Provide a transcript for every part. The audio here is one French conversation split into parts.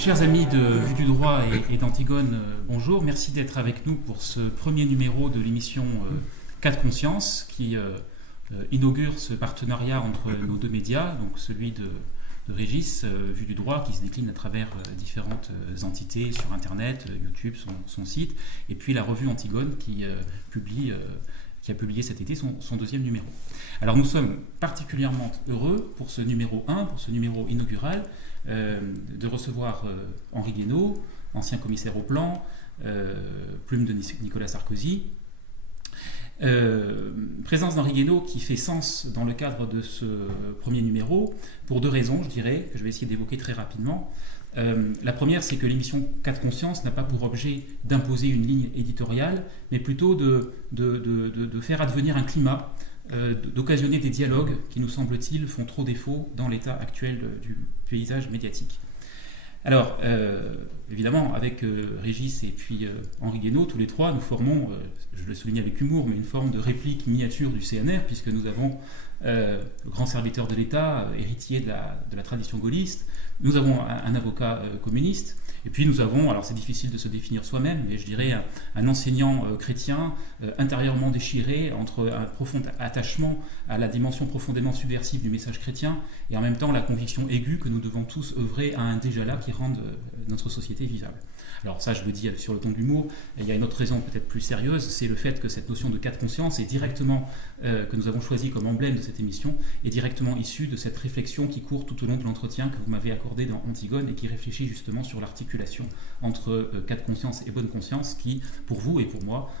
Chers amis de Vue du droit et d'Antigone, bonjour. Merci d'être avec nous pour ce premier numéro de l'émission Cas de conscience qui inaugure ce partenariat entre nos deux médias, donc celui de Régis, Vue du droit, qui se décline à travers différentes entités sur Internet, YouTube, son site, et puis la revue Antigone qui a publié cet été son deuxième numéro. Alors nous sommes particulièrement heureux pour ce numéro 1, pour ce numéro inaugural, de recevoir Henri Guénaud, ancien commissaire au plan, plume de Nicolas Sarkozy. Présence d'Henri Guénaud qui fait sens dans le cadre de ce premier numéro, pour deux raisons, je dirais, que je vais essayer d'évoquer très rapidement. La première, c'est que l'émission Cas de conscience n'a pas pour objet d'imposer une ligne éditoriale, mais plutôt de faire advenir un climat, d'occasionner des dialogues qui, nous semble-t-il, font trop défaut dans l'état actuel du paysage médiatique. Alors, évidemment, avec Régis et puis Henri Guénaud, tous les trois, nous formons, je le souligne avec humour, mais une forme de réplique miniature du CNR, puisque nous avons le grand serviteur de l'État, héritier de la tradition gaulliste, nous avons un avocat communiste, et puis nous avons, alors c'est difficile de se définir soi-même, mais je dirais un enseignant chrétien intérieurement déchiré entre un profond attachement à la dimension profondément subversive du message chrétien et en même temps la conviction aiguë que nous devons tous œuvrer à un déjà-là qui rende notre société vivable. Alors ça, je le dis sur le ton de l'humour, et il y a une autre raison peut-être plus sérieuse, c'est le fait que cette notion de cas de conscience est directement, que nous avons choisi comme emblème de cette émission, est directement issue de cette réflexion qui court tout au long de l'entretien que vous m'avez accordé dans Antigone et qui réfléchit justement sur l'articulation entre cas de conscience et bonne conscience qui, pour vous et pour moi,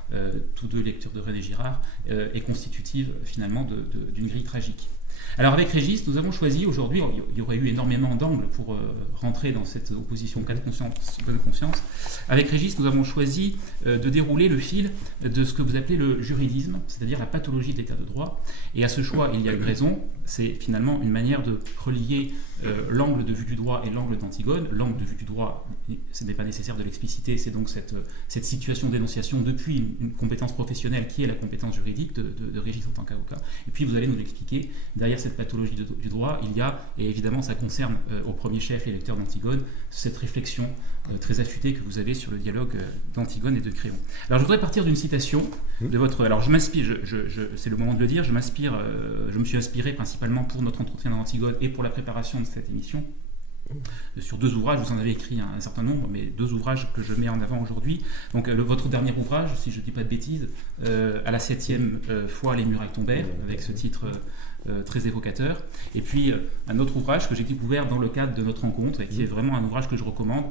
tous deux lectures de René Girard, est constitutive finalement d'une grille tragique. Alors avec Régis, nous avons choisi aujourd'hui, il y aurait eu énormément d'angles pour rentrer dans cette opposition cas de conscience, bonne conscience. Avec Régis, nous avons choisi de dérouler le fil de ce que vous appelez le juridisme, c'est-à-dire la pathologie de l'état de droit. Et à ce choix, il y a une raison, c'est finalement une manière de relier l'angle de Vue du droit et l'angle d'Antigone. L'angle de Vue du droit, ce n'est pas nécessaire de l'expliciter, c'est donc cette situation d'énonciation depuis une compétence professionnelle qui est la compétence juridique de Régis en tant qu'avocat. Et puis vous allez nous l'expliquer, derrière cette pathologie du droit, il y a, et évidemment ça concerne au premier chef les lecteurs d'Antigone, cette réflexion très affûtée que vous avez sur le dialogue d'Antigone et de Créon. Alors je voudrais partir d'une citation de votre... Alors je m'inspire, c'est le moment de le dire, je me suis inspiré principalement pour notre entretien d'Antigone et pour la préparation de cette émission sur deux ouvrages, vous en avez écrit un certain nombre, mais deux ouvrages que je mets en avant aujourd'hui. Donc votre dernier ouvrage, si je ne dis pas de bêtises, à la 7e fois les murailles tombèrent, avec ce titre très évocateur. Et puis un autre ouvrage que j'ai découvert dans le cadre de notre rencontre, et qui est vraiment un ouvrage que je recommande,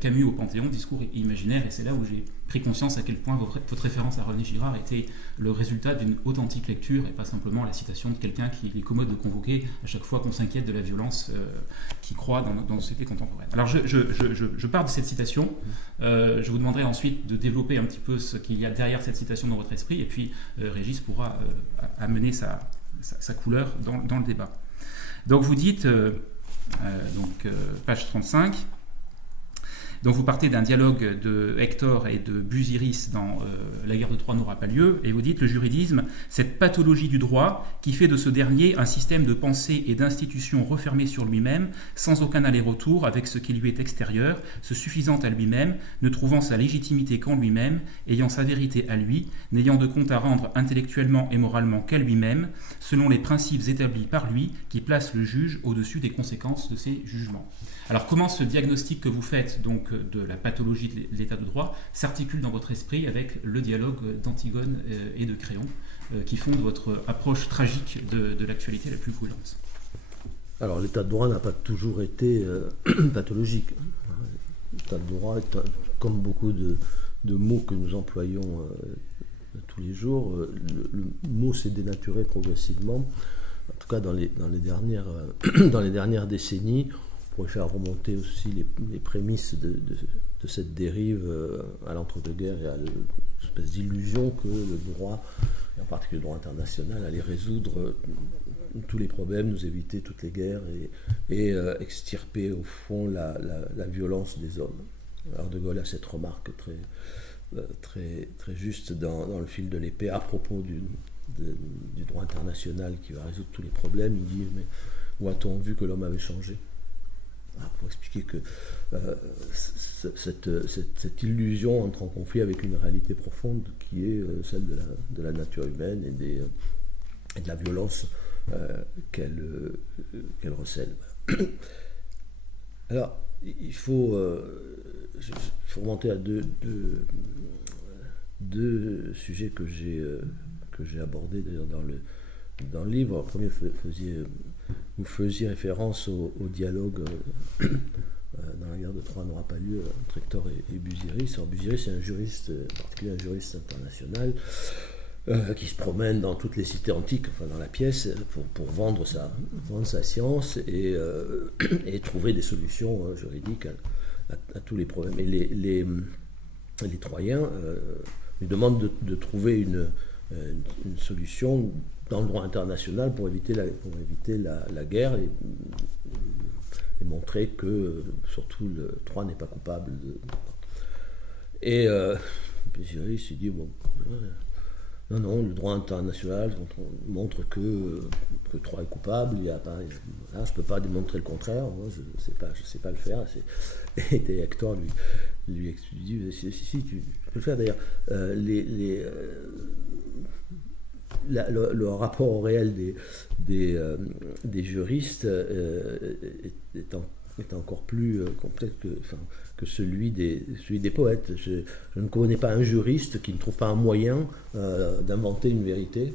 Camus au Panthéon, Discours imaginaire, et c'est là où j'ai pris conscience à quel point votre référence à René Girard était le résultat d'une authentique lecture, et pas simplement la citation de quelqu'un qui est commode de convoquer à chaque fois qu'on s'inquiète de la violence qui croît dans nos sociétés contemporaines. Alors je pars de cette citation, je vous demanderai ensuite de développer un petit peu ce qu'il y a derrière cette citation dans votre esprit, et puis Régis pourra amener sa couleur dans le débat. Donc vous dites, page 35, donc vous partez d'un dialogue de Hector et de Busiris dans La guerre de Troie n'aura pas lieu, et vous dites le juridisme, cette pathologie du droit qui fait de ce dernier un système de pensée et d'institutions refermé sur lui-même, sans aucun aller-retour avec ce qui lui est extérieur, se suffisant à lui-même, ne trouvant sa légitimité qu'en lui-même, ayant sa vérité à lui, n'ayant de compte à rendre intellectuellement et moralement qu'à lui-même, selon les principes établis par lui, qui placent le juge au-dessus des conséquences de ses jugements. Alors comment ce diagnostic que vous faites donc de la pathologie de l'état de droit s'articule dans votre esprit avec le dialogue d'Antigone et de Créon qui fonde votre approche tragique de l'actualité la plus brûlante? Alors l'état de droit n'a pas toujours été pathologique. L'état de droit est, comme beaucoup de mots que nous employons tous les jours, le mot s'est dénaturé progressivement. En tout cas dans les dernières décennies. On pourrait faire remonter aussi les prémices de cette dérive à l'entre-deux-guerres et à l'espèce d'illusion que le droit, et en particulier le droit international, allait résoudre tous les problèmes, nous éviter toutes les guerres et extirper au fond la violence des hommes. Alors De Gaulle a cette remarque très juste dans le fil de l'épée à propos du droit international qui va résoudre tous les problèmes. Il dit, mais où a-t-on vu que l'homme avait changé ? pour expliquer que cette illusion entre en conflit avec une réalité profonde qui est celle de la nature humaine et de la violence qu'elle recèle. Alors, il faut remonter à deux sujets que j'ai abordés d'ailleurs dans le livre. Le premier, vous faisiez référence au dialogue dans la guerre de Troie n'aura pas lieu entre Hector et Busiris. Alors Busiris, c'est un juriste, en particulier un juriste international, qui se promène dans toutes les cités antiques, enfin dans la pièce, pour vendre sa science et trouver des solutions juridiques à tous les problèmes. Et les Troyens lui demandent de trouver une solution dans le droit international pour éviter la guerre et montrer que surtout Troie n'est pas coupable Et Busiris s'est dit bon. Non, le droit international montre que Troie est coupable. Je ne peux pas démontrer le contraire. Moi, je ne sais pas le faire. Et Hector lui dit si, tu peux le faire. D'ailleurs, le rapport au réel des juristes est encore plus complexe que celui des poètes. Je ne connais pas un juriste qui ne trouve pas un moyen d'inventer une vérité.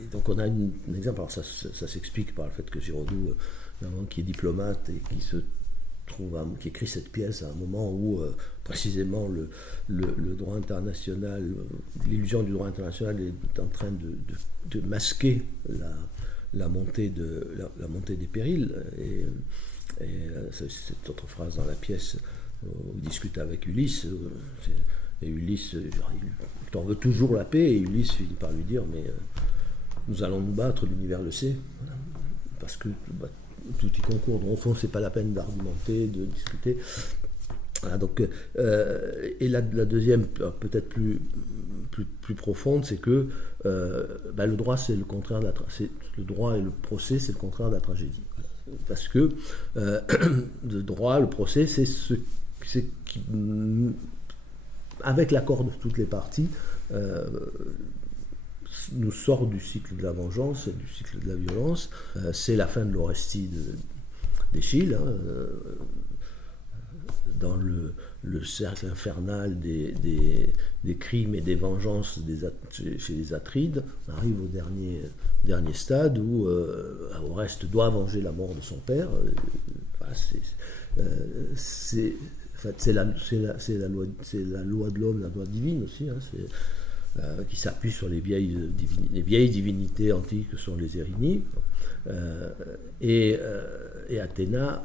Et donc on a un exemple. Alors ça s'explique par le fait que Giraudoux, qui est diplomate et qui écrit cette pièce à un moment où précisément le droit international, l'illusion du droit international est en train de masquer la montée des périls. Et cette autre phrase dans la pièce où il discute avec Ulysse, et Ulysse il t'en veut toujours la paix, et Ulysse finit par lui dire mais nous allons nous battre, l'univers le sait, parce que tout y concourt. Donc, au fond, c'est pas la peine d'argumenter, de discuter. Voilà, donc, et la deuxième, peut-être plus profonde, c'est que le droit, c'est le contraire le droit et le procès, c'est le contraire de la tragédie. Parce que le droit, le procès, c'est ce qui, avec l'accord de toutes les parties, nous sort du cycle de la vengeance, du cycle de la violence. C'est la fin de l'Orestie d'Échille, dans le cercle infernal des crimes et des vengeances chez les Atrides. On arrive au dernier stade où Oreste doit venger la mort de son père. C'est la loi de l'homme, la loi divine aussi, qui s'appuie sur les vieilles divinités antiques que sont les Érinies. Et Athéna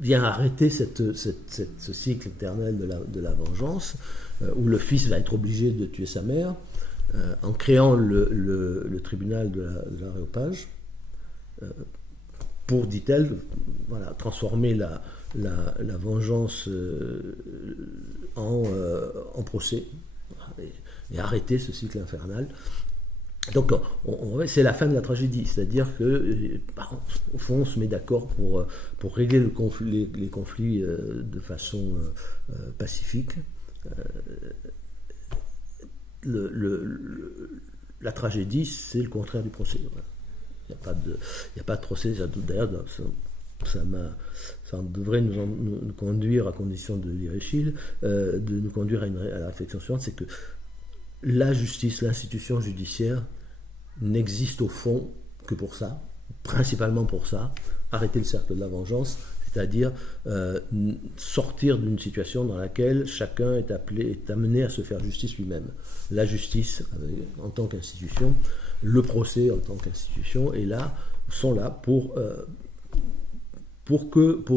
vient arrêter ce cycle éternel de la vengeance, où le fils va être obligé de tuer sa mère, en créant le tribunal de l'Aréopage, pour, dit-elle, transformer la vengeance en procès, et arrêter ce cycle infernal. Donc c'est la fin de la tragédie, c'est-à-dire que au fond on se met d'accord pour régler les conflits de façon pacifique. La tragédie, c'est le contraire du procès. Il n'y a pas de procès. D'ailleurs, ça devrait nous conduire, à condition de lire Échille, de nous conduire à la réflexion suivante, c'est que la justice, l'institution judiciaire n'existe au fond que pour ça, principalement pour ça, arrêter le cercle de la vengeance, c'est-à-dire sortir d'une situation dans laquelle chacun est amené à se faire justice lui-même. La justice en tant qu'institution, le procès en tant qu'institution, sont là pour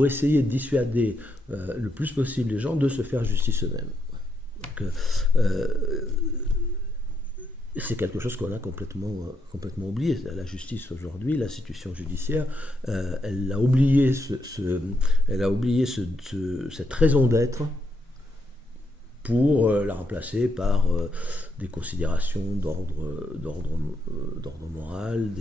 essayer de dissuader le plus possible les gens de se faire justice eux-mêmes. Donc, c'est quelque chose qu'on a complètement oublié. La justice aujourd'hui, l'institution judiciaire, elle a oublié cette raison d'être pour la remplacer par des considérations d'ordre moral,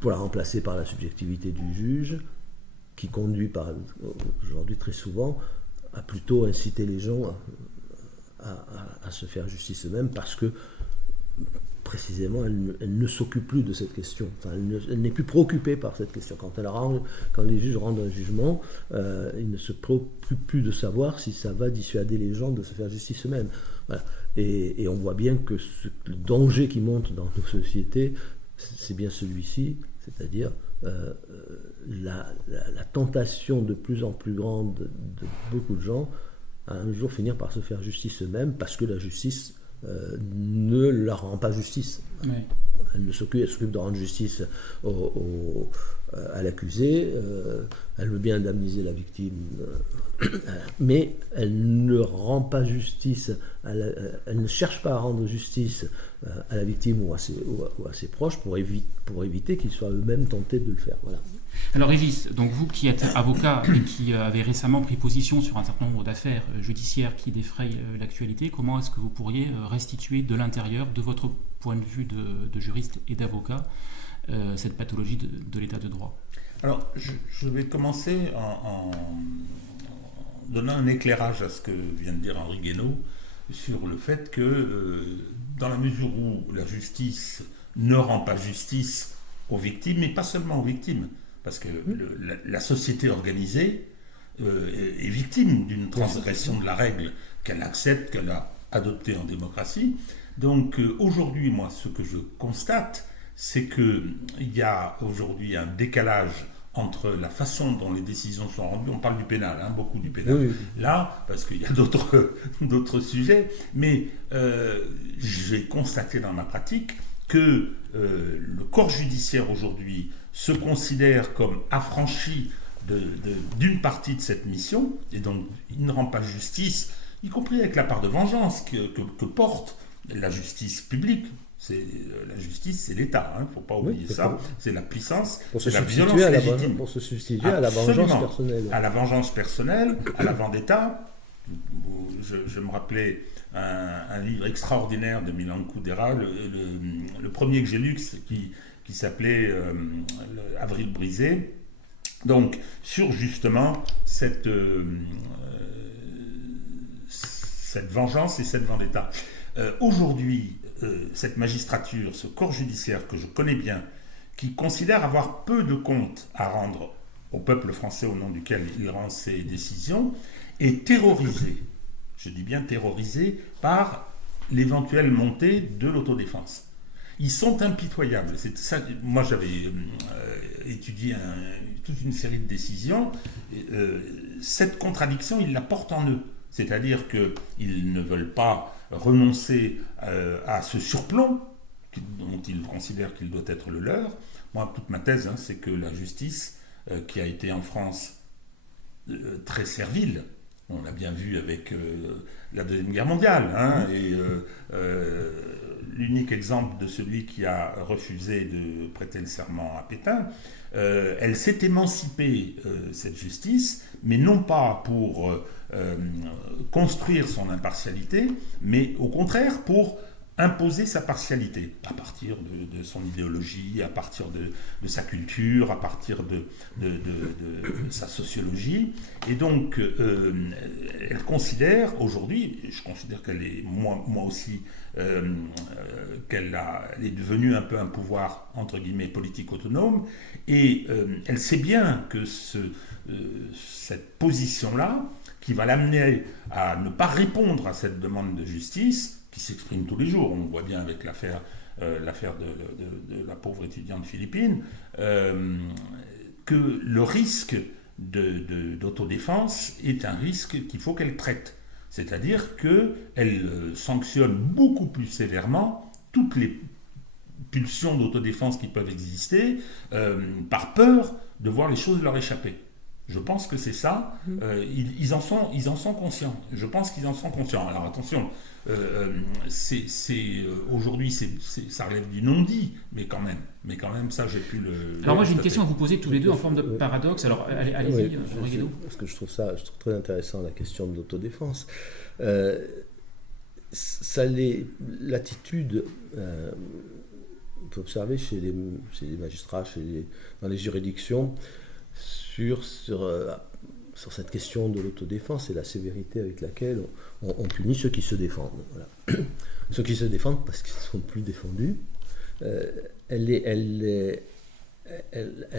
pour la remplacer par la subjectivité du juge, qui conduit aujourd'hui très souvent à plutôt inciter les gens à se faire justice eux-mêmes, parce que précisément elle ne s'occupe plus de cette question. Enfin, elle n'est plus préoccupée par cette question. Quand les juges rendent un jugement, ils ne se préoccupent plus de savoir si ça va dissuader les gens de se faire justice eux-mêmes. Voilà. Et on voit bien que le danger qui monte dans nos sociétés, c'est bien celui-ci, c'est-à-dire la tentation de plus en plus grande de beaucoup de gens à un jour finir par se faire justice eux-mêmes, parce que la justice ne leur rend pas justice. Oui. Elle s'occupe de rendre justice à l'accusé, elle veut bien indemniser la victime, mais elle ne rend pas justice, elle ne cherche pas à rendre justice à la victime ou à ses proches pour éviter qu'ils soient eux-mêmes tentés de le faire. Voilà. Alors Régis, donc vous qui êtes avocat et qui avez récemment pris position sur un certain nombre d'affaires judiciaires qui défrayent l'actualité, comment est-ce que vous pourriez restituer de l'intérieur, de votre point de vue de juriste et d'avocat, cette pathologie de l'état de droit? Alors, je vais commencer en donnant un éclairage à ce que vient de dire Henri Guénaud sur le fait que, dans la mesure où la justice ne rend pas justice aux victimes, mais pas seulement aux victimes, parce que la société organisée est victime d'une transgression de la règle qu'elle accepte, qu'elle a adoptée en démocratie. Donc aujourd'hui, moi, ce que je constate, c'est qu'il y a aujourd'hui un décalage entre la façon dont les décisions sont rendues. On parle du pénal, beaucoup du pénal. Oui. Là, parce qu'il y a d'autres sujets, mais j'ai constaté dans ma pratique que le corps judiciaire aujourd'hui se considère comme affranchi d'une partie de cette mission, et donc il ne rend pas justice, y compris avec la part de vengeance que porte la justice publique. La justice, c'est l'État, il ne faut pas oublier ça. C'est la puissance, c'est la violence légitime. Pour se substituer à la vengeance personnelle. À la vengeance personnelle, à la vendetta. Je me rappelais un livre extraordinaire de Milan Kundera, le premier que j'ai lu, qui s'appelait Avril brisé. Donc, sur justement cette vengeance et cette vendetta. Aujourd'hui, cette magistrature, ce corps judiciaire que je connais bien, qui considère avoir peu de comptes à rendre au peuple français au nom duquel il rend ses décisions, est terrorisé, je dis bien terrorisé, par l'éventuelle montée de l'autodéfense. Ils sont impitoyables. C'est ça, moi, j'avais étudié toute une série de décisions. Cette contradiction, ils la portent en eux. C'est-à-dire qu'ils ne veulent pas renoncer à ce surplomb dont ils considèrent qu'il doit être le leur. Moi, toute ma thèse, c'est que la justice, qui a été en France très servile, on l'a bien vu avec la Deuxième Guerre mondiale, et l'unique exemple de celui qui a refusé de prêter le serment à Pétain, elle s'est émancipée, cette justice, mais non pas pour construire son impartialité, mais au contraire pour imposer sa partialité, à partir de son idéologie, à partir de sa culture, à partir de sa sociologie. Et donc, elle considère aujourd'hui, je considère qu'elle est, moi aussi, qu'elle est devenue un peu un pouvoir, entre guillemets, politique autonome, et elle sait bien que cette position-là, qui va l'amener à ne pas répondre à cette demande de justice, qui s'exprime tous les jours. On le voit bien avec l'affaire de la pauvre étudiante philippine, que le risque d'autodéfense est un risque qu'il faut qu'elle traite. C'est-à-dire qu'elle sanctionne beaucoup plus sévèrement toutes les pulsions d'autodéfense qui peuvent exister par peur de voir les choses leur échapper. Je pense que c'est ça. Ils en sont conscients. Je pense qu'ils en sont conscients. Alors attention, aujourd'hui, ça relève du non-dit, mais quand même, ça, j'ai pu le. Alors moi, j'ai une question à vous poser tous les deux en forme de paradoxe. Alors allez-y, Riguedo. Parce que je trouve très intéressant la question de l'autodéfense. L'attitude, on peut observer chez les magistrats, dans les juridictions, sur cette question de l'autodéfense et la sévérité avec laquelle on punit ceux qui se défendent. Voilà. Ceux qui se défendent parce qu'ils ne sont plus défendus. Elle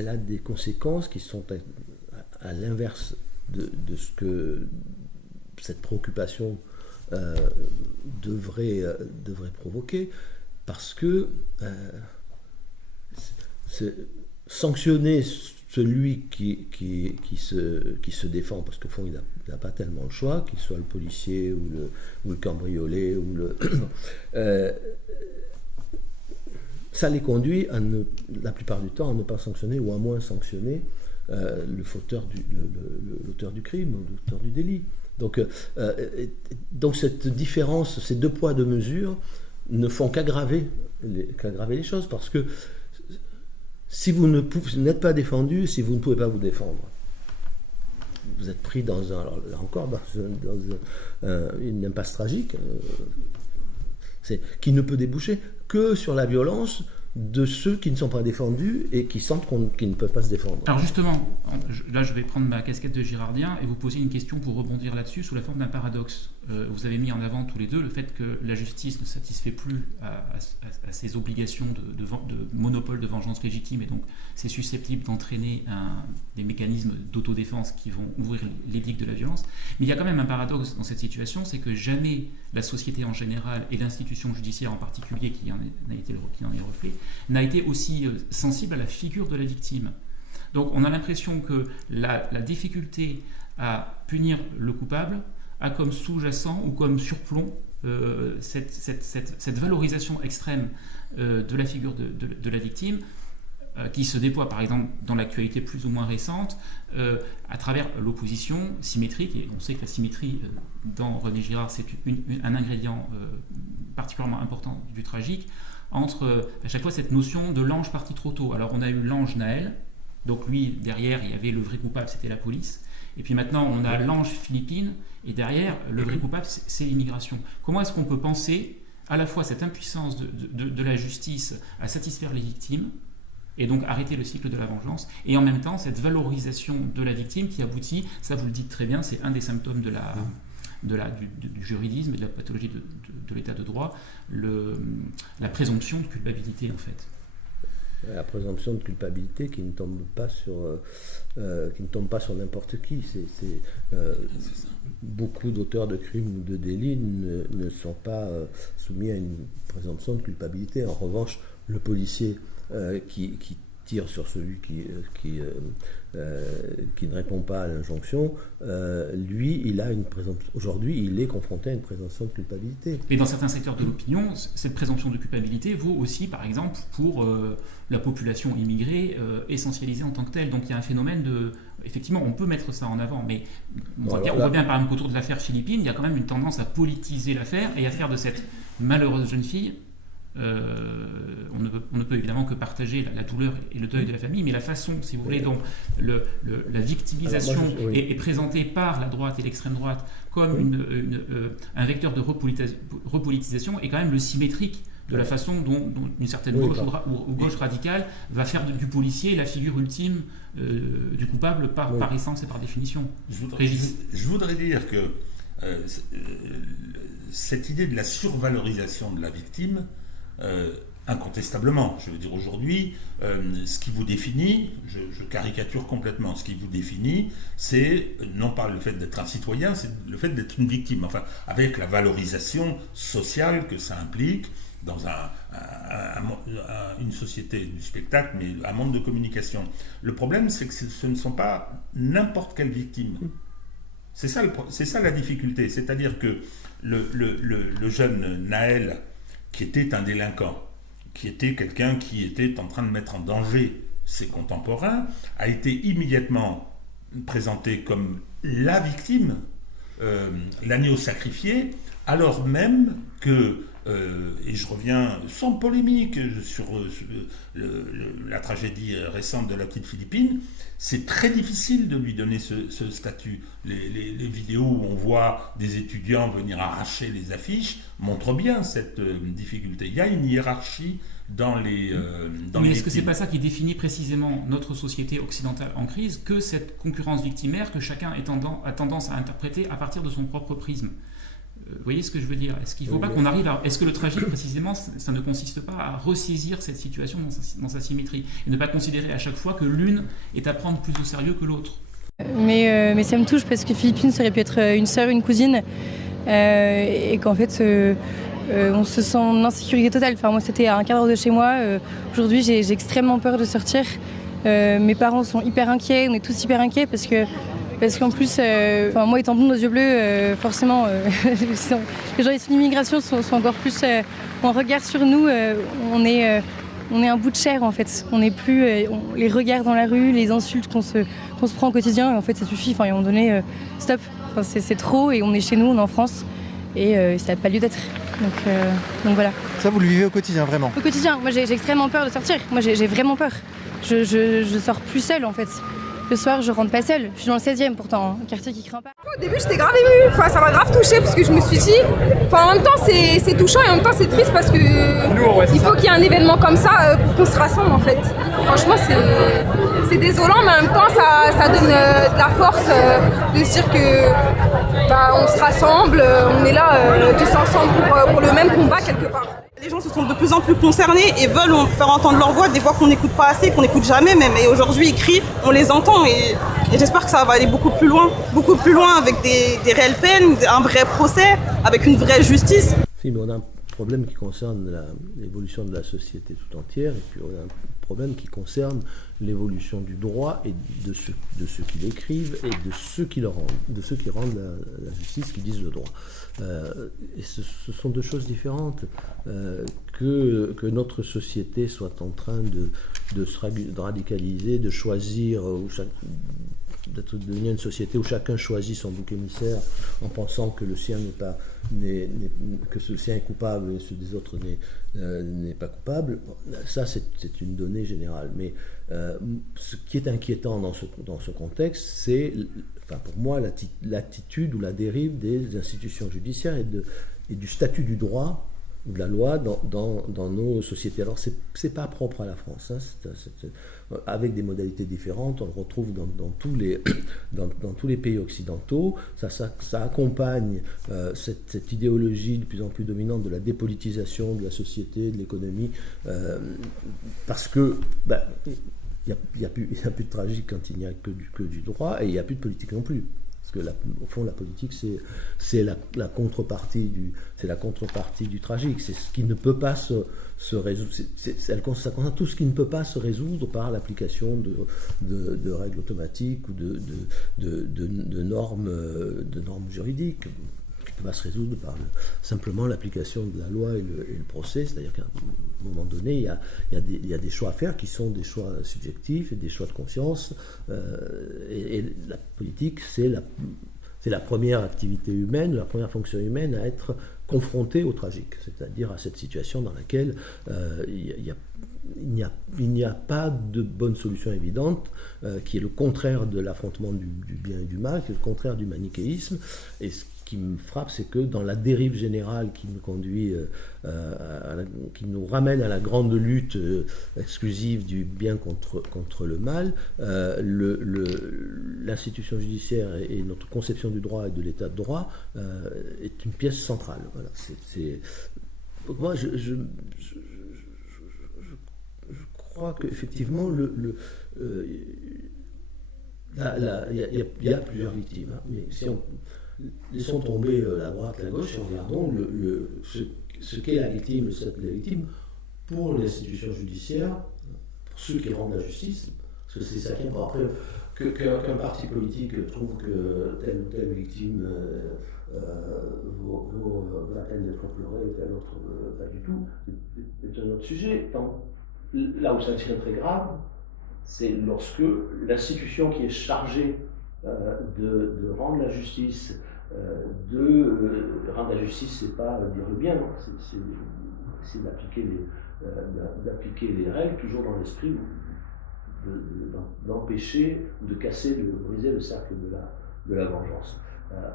a des conséquences qui sont à l'inverse de ce que cette préoccupation devrait provoquer, parce que sanctionner celui qui se défend, parce qu'au fond il n'a pas tellement le choix, qu'il soit le policier ou le cambriolé, ça les conduit la plupart du temps à ne pas sanctionner ou à moins sanctionner l'auteur du crime, l'auteur du délit. Donc cette différence, ces deux poids, deux mesures, ne font qu'aggraver les choses, parce que si vous n'êtes pas défendu, si vous ne pouvez pas vous défendre, vous êtes pris dans une impasse tragique qui ne peut déboucher que sur la violence de ceux qui ne sont pas défendus et qui sentent qu'ils ne peuvent pas se défendre. Alors justement, là je vais prendre ma casquette de girardien et vous poser une question pour rebondir là-dessus sous la forme d'un paradoxe. Vous avez mis en avant tous les deux le fait que la justice ne satisfait plus à ses obligations de monopole de vengeance légitime, et donc c'est susceptible d'entraîner des mécanismes d'autodéfense qui vont ouvrir l'édict de la violence. Mais il y a quand même un paradoxe dans cette situation, c'est que jamais la société en général et l'institution judiciaire en particulier, qui en est le reflet, n'a été aussi sensible à la figure de la victime. Donc on a l'impression que la difficulté à punir le coupable a comme sous-jacent ou comme surplomb cette valorisation extrême de la figure de la victime, qui se déploie par exemple dans l'actualité plus ou moins récente à travers l'opposition symétrique, et on sait que la symétrie dans René Girard c'est un ingrédient particulièrement important du tragique, entre à chaque fois cette notion de l'ange parti trop tôt. Alors on a eu l'ange Naël, donc lui derrière il y avait le vrai coupable, c'était la police, et puis maintenant on a l'ange Philippine, et derrière le vrai coupable c'est l'immigration. Comment est-ce qu'on peut penser à la fois cette impuissance de la justice à satisfaire les victimes, et donc arrêter le cycle de la vengeance, et en même temps cette valorisation de la victime qui aboutit, ça vous le dites très bien, c'est un des symptômes du juridisme et de la pathologie de l'état de droit, la présomption de culpabilité en fait. La présomption de culpabilité qui ne tombe pas sur n'importe qui. Beaucoup d'auteurs de crimes ou de délits ne sont pas soumis à une présomption de culpabilité. En revanche, le policier qui tire sur celui qui ne répond pas à l'injonction, lui, il a une présomption. Aujourd'hui, il est confronté à une présomption de culpabilité. Mais dans certains secteurs de l'opinion, cette présomption de culpabilité vaut aussi, par exemple, pour la population immigrée essentialisée en tant que telle. Donc il y a un phénomène de... Effectivement, on peut mettre ça en avant, mais on voit bien, par exemple, qu'autour de l'affaire Philippine, il y a quand même une tendance à politiser l'affaire et à faire de cette malheureuse jeune fille... on ne peut évidemment que partager la douleur et le deuil de la famille, mais la façon, si vous voulez, dont la victimisation est présentée par la droite et l'extrême droite comme un vecteur de repolitisation est quand même le symétrique de la façon dont une certaine gauche ou gauche radicale va faire du policier la figure ultime du coupable par essence et par définition. Je voudrais dire que cette idée de la survalorisation de la victime, incontestablement, je veux dire aujourd'hui, ce qui vous définit, je caricature complètement, ce qui vous définit, c'est non pas le fait d'être un citoyen, c'est le fait d'être une victime, enfin, avec la valorisation sociale que ça implique dans une société du spectacle, mais un monde de communication. Le problème, c'est que ce ne sont pas n'importe quelle victime. C'est ça la difficulté, c'est-à-dire que le jeune Naël, qui était un délinquant, qui était quelqu'un qui était en train de mettre en danger ses contemporains, a été immédiatement présentée comme la victime, l'agneau sacrifié, alors même que, et je reviens sans polémique sur la tragédie récente de la petite Philippine, c'est très difficile de lui donner ce statut. Les vidéos où on voit des étudiants venir arracher les affiches montrent bien cette difficulté. Il y a une hiérarchie dans les Mais est-ce que c'est pas ça qui définit précisément notre société occidentale en crise, que cette concurrence victimaire que chacun a tendance à interpréter à partir de son propre prisme? Vous voyez ce que je veux dire? Est-ce qu'il ne faut pas qu'on arrive à... Est-ce que le tragique, précisément, ça ne consiste pas à ressaisir cette situation dans sa symétrie et ne pas considérer à chaque fois que l'une est à prendre plus au sérieux que l'autre? Mais ça me touche parce que Philippine, ça aurait pu être une sœur, une cousine, et qu'en fait, on se sent en insécurité totale. Enfin, moi, c'était à un quart d'heure de chez moi. Aujourd'hui, j'ai extrêmement peur de sortir. Mes parents sont hyper inquiets, on est tous hyper inquiets parce qu'en plus, moi étant blonde aux yeux bleus, forcément, les gens issus de l'immigration sont encore plus en regard sur nous. On est un bout de chair en fait. On n'est plus les regards dans la rue, les insultes qu'on se prend au quotidien. Et en fait, ça suffit. Enfin, à un moment donné, stop. Enfin, c'est trop et on est chez nous, on est en France et ça n'a pas lieu d'être. Donc voilà. Ça, vous le vivez au quotidien, vraiment? Au quotidien. Moi, j'ai extrêmement peur de sortir. Moi, j'ai vraiment peur. Je sors plus seule en fait. Le soir, je rentre pas seule. Je suis dans le 16e pourtant, un quartier qui craint pas. Au début, j'étais grave émue. Enfin, ça m'a grave touchée parce que je me suis dit. Enfin, en même temps, c'est touchant et en même temps, c'est triste parce que il faut qu'il y ait un événement comme ça pour qu'on se rassemble en fait. Franchement, c'est désolant, mais en même temps, ça donne de la force de se dire que on se rassemble, on est là tous ensemble pour le même combat quelque part. Les gens se sont de plus en plus concernés et veulent faire entendre leur voix, des voix qu'on n'écoute pas assez, qu'on n'écoute jamais même. Et aujourd'hui, ils crient, on les entend et j'espère que ça va aller beaucoup plus loin avec des réelles peines, un vrai procès, avec une vraie justice. Si, mais on a un problème qui concerne l'évolution de la société tout entière et puis on a un problème qui concerne l'évolution du droit et de ceux qui l'écrivent et de ceux qui le rendent, de ceux qui rendent la justice, qui disent le droit. Et ce sont deux choses différentes. Que notre société soit en train de se radicaliser, de choisir, d'être devenir une société où chacun choisit son bouc émissaire en pensant que le sien que le sien est coupable et celui des autres n'est pas coupable. Ça, c'est une donnée générale. Mais ce qui est inquiétant dans ce contexte, c'est, pour moi, l'attitude ou la dérive des institutions judiciaires et du statut du droit ou de la loi dans nos sociétés. Alors, c'est pas propre à la France, hein, avec des modalités différentes, on le retrouve dans tous les pays occidentaux. Ça accompagne cette idéologie de plus en plus dominante de la dépolitisation de la société, de l'économie, parce que il n'y a plus de tragique quand il n'y a que du droit, et il n'y a plus de politique non plus. Parce que au fond, la politique, c'est la contrepartie du tragique. C'est ce qui ne peut pas se résoudre. Ça concerne tout ce qui ne peut pas se résoudre par l'application de règles automatiques ou de normes juridiques. Qui ne peut pas se résoudre par simplement l'application de la loi et le procès. C'est-à-dire qu'à un moment donné, il y a des choix à faire qui sont des choix subjectifs et des choix de conscience. Et la politique, c'est la première activité humaine, la première fonction humaine à être confrontée au tragique, c'est-à-dire à cette situation dans laquelle il n'y a pas de bonne solution évidente, qui est le contraire de l'affrontement du bien et du mal, qui est le contraire du manichéisme. Et ce qui me frappe, c'est que dans la dérive générale qui nous conduit, qui nous ramène à la grande lutte exclusive du bien contre le mal, l'institution judiciaire et notre conception du droit et de l'état de droit est une pièce centrale. Voilà, moi, je crois qu'effectivement, il y a plusieurs victimes. Hein, mais si on laissons tomber la droite, la gauche, et regardons ce qu'est la victime, le statut de la victime pour l'institution judiciaire, pour ceux qui rendent la justice, parce que c'est ça qui est important. Après, qu'un parti politique trouve que telle ou telle victime vaut la peine d'être pleurée et telle autre pas du tout, c'est un autre sujet. Là où ça devient très grave, c'est lorsque l'institution qui est chargée de rendre la justice, rendre la justice, c'est pas dire le bien, c'est d'appliquer les règles toujours dans l'esprit d'empêcher, de casser, de briser le cercle de la vengeance.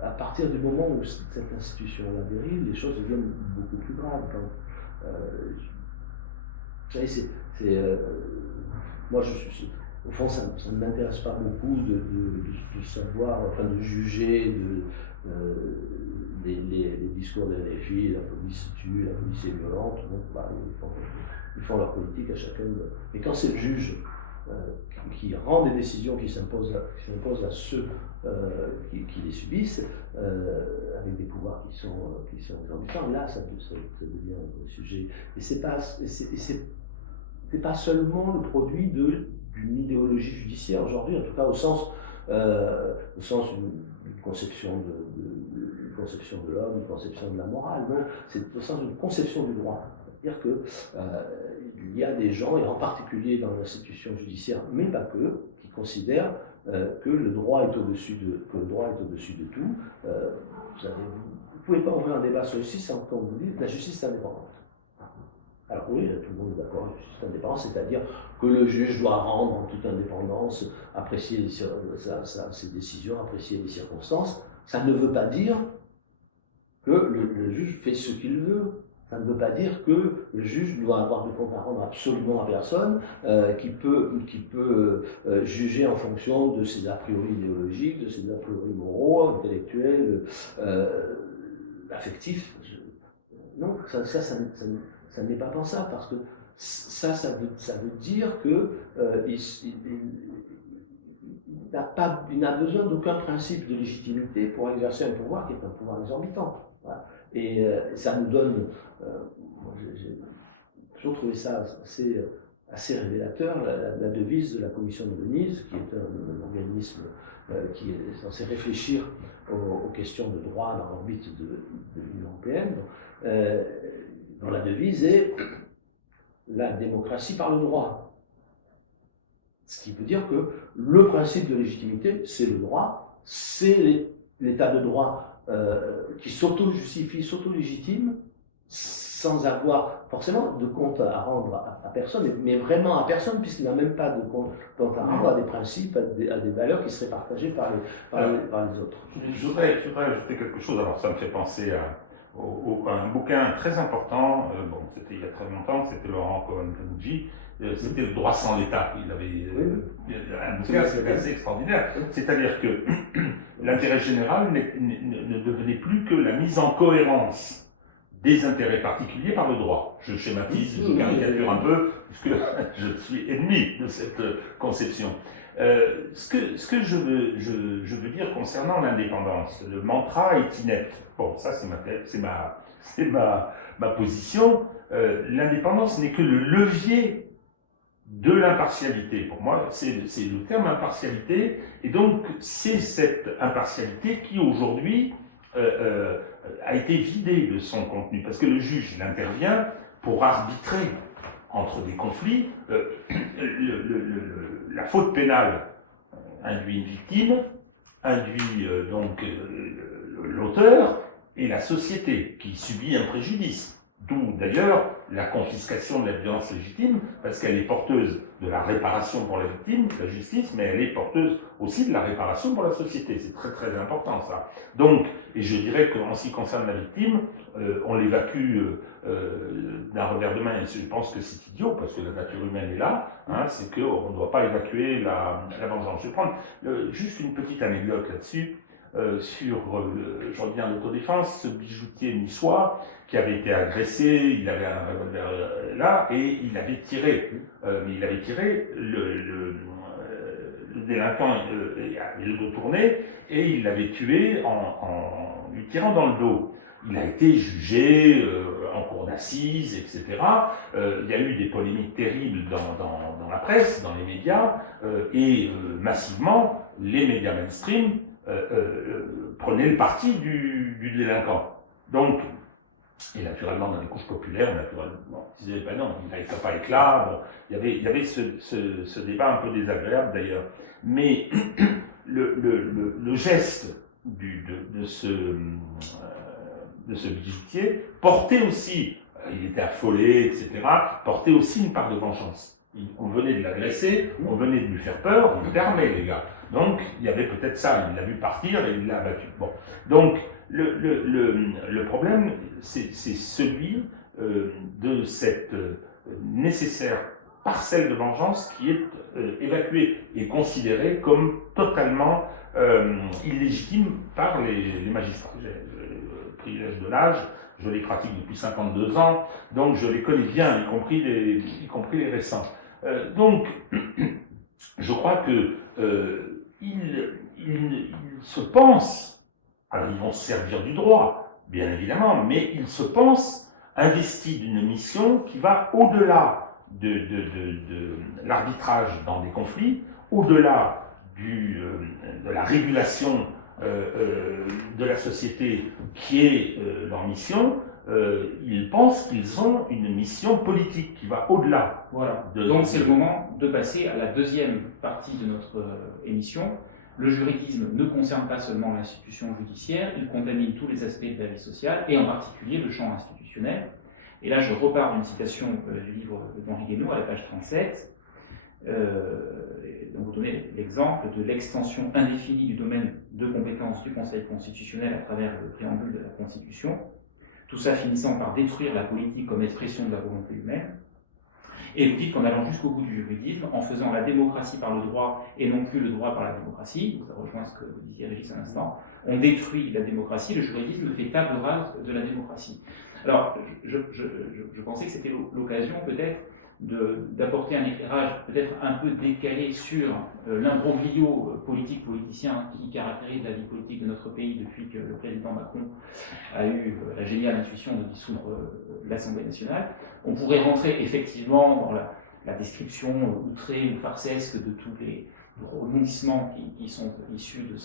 À partir du moment où cette institution-là dérive, les choses deviennent beaucoup plus graves. Vous savez, moi, au fond, ça ne m'intéresse pas beaucoup de savoir, enfin de juger les discours des LFI, la police tue, la police est violente, donc, ils font leur politique à chacun. Mais quand c'est le juge qui rend des décisions qui s'imposent à ceux qui les subissent, avec des pouvoirs qui sont exorbitants, là ça devient un sujet. Et c'est pas seulement le produit d'une idéologie judiciaire aujourd'hui, en tout cas au sens d'une conception de l'homme, une conception de la morale, non, c'est au sens d'une conception du droit. C'est-à-dire qu'il y a des gens, et en particulier dans l'institution judiciaire, mais pas que, qui considèrent que le droit est au-dessus de tout. Vous ne pouvez pas ouvrir un débat sur la justice quand vous dites la justice est indépendante. Alors oui, tout le monde est d'accord, la justice est indépendante, c'est-à-dire que le juge doit rendre en toute indépendance, apprécier ses décisions, apprécier les circonstances. Ça ne veut pas dire que le juge fait ce qu'il veut. Ça ne veut pas dire que le juge doit avoir de compte à rendre absolument à personne, qui peut juger en fonction de ses a priori idéologiques, de ses a priori moraux, intellectuels, affectifs. Non, ça n'est pas pensable, parce que ça veut dire que il n'a besoin d'aucun principe de légitimité pour exercer un pouvoir qui est un pouvoir exorbitant. Voilà. Et ça nous donne, j'ai toujours trouvé ça assez révélateur, la devise de la Commission de Venise, qui est un organisme qui est censé réfléchir aux questions de droit dans l'orbite de l'Union européenne, dont la devise est la démocratie par le droit. Ce qui veut dire que le principe de légitimité, c'est le droit, c'est l'état de droit qui s'auto-justifie, s'auto-légitime, sans avoir forcément de compte à rendre à personne, mais vraiment à personne, puisqu'il n'a même pas de compte à rendre à des principes, à des valeurs qui seraient partagées par les autres. Je voudrais ajouter quelque chose. Alors ça me fait penser à un bouquin très important, c'était il y a très longtemps, c'était Laurent Cohen-Panigi, c'était Le droit sans l'État. Il avait un bouquin assez extraordinaire. C'est-à-dire que l'intérêt général ne devenait plus que la mise en cohérence des intérêts particuliers par le droit. Je schématise, je caricature un peu, puisque je suis ennemi de cette conception. Ce que je veux dire concernant l'indépendance, le mantra est inepte. Bon, ça c'est ma position. L'indépendance n'est que le levier de l'impartialité. Pour moi, c'est le terme impartialité, et donc c'est cette impartialité qui aujourd'hui a été vidée de son contenu, parce que le juge, il intervient pour arbitrer entre des conflits. La faute pénale induit une victime, induit donc l'auteur et la société qui subit un préjudice. D'où d'ailleurs la confiscation de la violence légitime, parce qu'elle est porteuse de la réparation pour la victime, la justice, mais elle est porteuse aussi de la réparation pour la société. C'est très très important ça. Donc, et je dirais qu'en ce qui concerne la victime, on l'évacue d'un revers de main, et je pense que c'est idiot, parce que la nature humaine est là, hein, c'est qu'on ne doit pas évacuer la vengeance. Je vais prendre juste une petite anecdote là-dessus. Je reviens à l'autodéfense, ce bijoutier niçois qui avait été agressé, il avait un revolver là, et il avait tiré, le délinquant avait le dos tourné, et il l'avait tué en lui tirant dans le dos. Il a été jugé en cour d'assises, etc. Il y a eu des polémiques terribles dans la presse, dans les médias, et massivement, les médias mainstream prenaient le parti du délinquant. Donc, et naturellement, dans les couches populaires, on disait, ben non, il n'avait pas éclat. Bon, il y avait ce débat un peu désagréable d'ailleurs. Mais le geste de ce bijoutier portait aussi, il était affolé, etc., portait aussi une part de vengeance. On venait de l'agresser, on venait de lui faire peur, on était armé, les gars. Donc, il y avait peut-être ça, il l'a vu partir et il l'a abattu. Bon. Donc, le problème, c'est celui de cette nécessaire parcelle de vengeance qui est évacuée et considérée comme totalement illégitime par les magistrats. J'ai le privilège de l'âge, je les pratique depuis 52 ans, donc je les connais bien, y compris les récents. Donc, je crois que ils se pensent, alors ils vont se servir du droit, bien évidemment, mais ils se pensent investis d'une mission qui va au-delà de l'arbitrage dans des conflits, au-delà de la régulation de la société qui est leur mission. Ils pensent qu'ils ont une mission politique qui va au-delà. Voilà. Donc c'est le moment de passer à la deuxième partie de notre émission. Le juridisme ne concerne pas seulement l'institution judiciaire, il contamine tous les aspects de la vie sociale, et en particulier le champ institutionnel. Et là, je repars d'une citation du livre d'Henri Guénaud, à la page 37. Donc, vous donnez l'exemple de l'extension indéfinie du domaine de compétence du Conseil constitutionnel à travers le préambule de la Constitution, tout ça finissant par détruire la politique comme expression de la volonté humaine. Et vous dites qu'en allant jusqu'au bout du juridisme, en faisant la démocratie par le droit et non plus le droit par la démocratie, ça rejoint ce que vous disiez Régis à l'instant, on détruit la démocratie, le juridisme fait table rase de la démocratie. Alors, je pensais que c'était l'occasion peut-être d'apporter un éclairage peut-être un peu décalé sur l'imbroglio politicien qui caractérise la vie politique de notre pays depuis que le président Macron a eu la géniale intuition de dissoudre l'Assemblée nationale. On pourrait rentrer effectivement dans la description outrée ou farcesque de tous les rebondissements qui sont issus de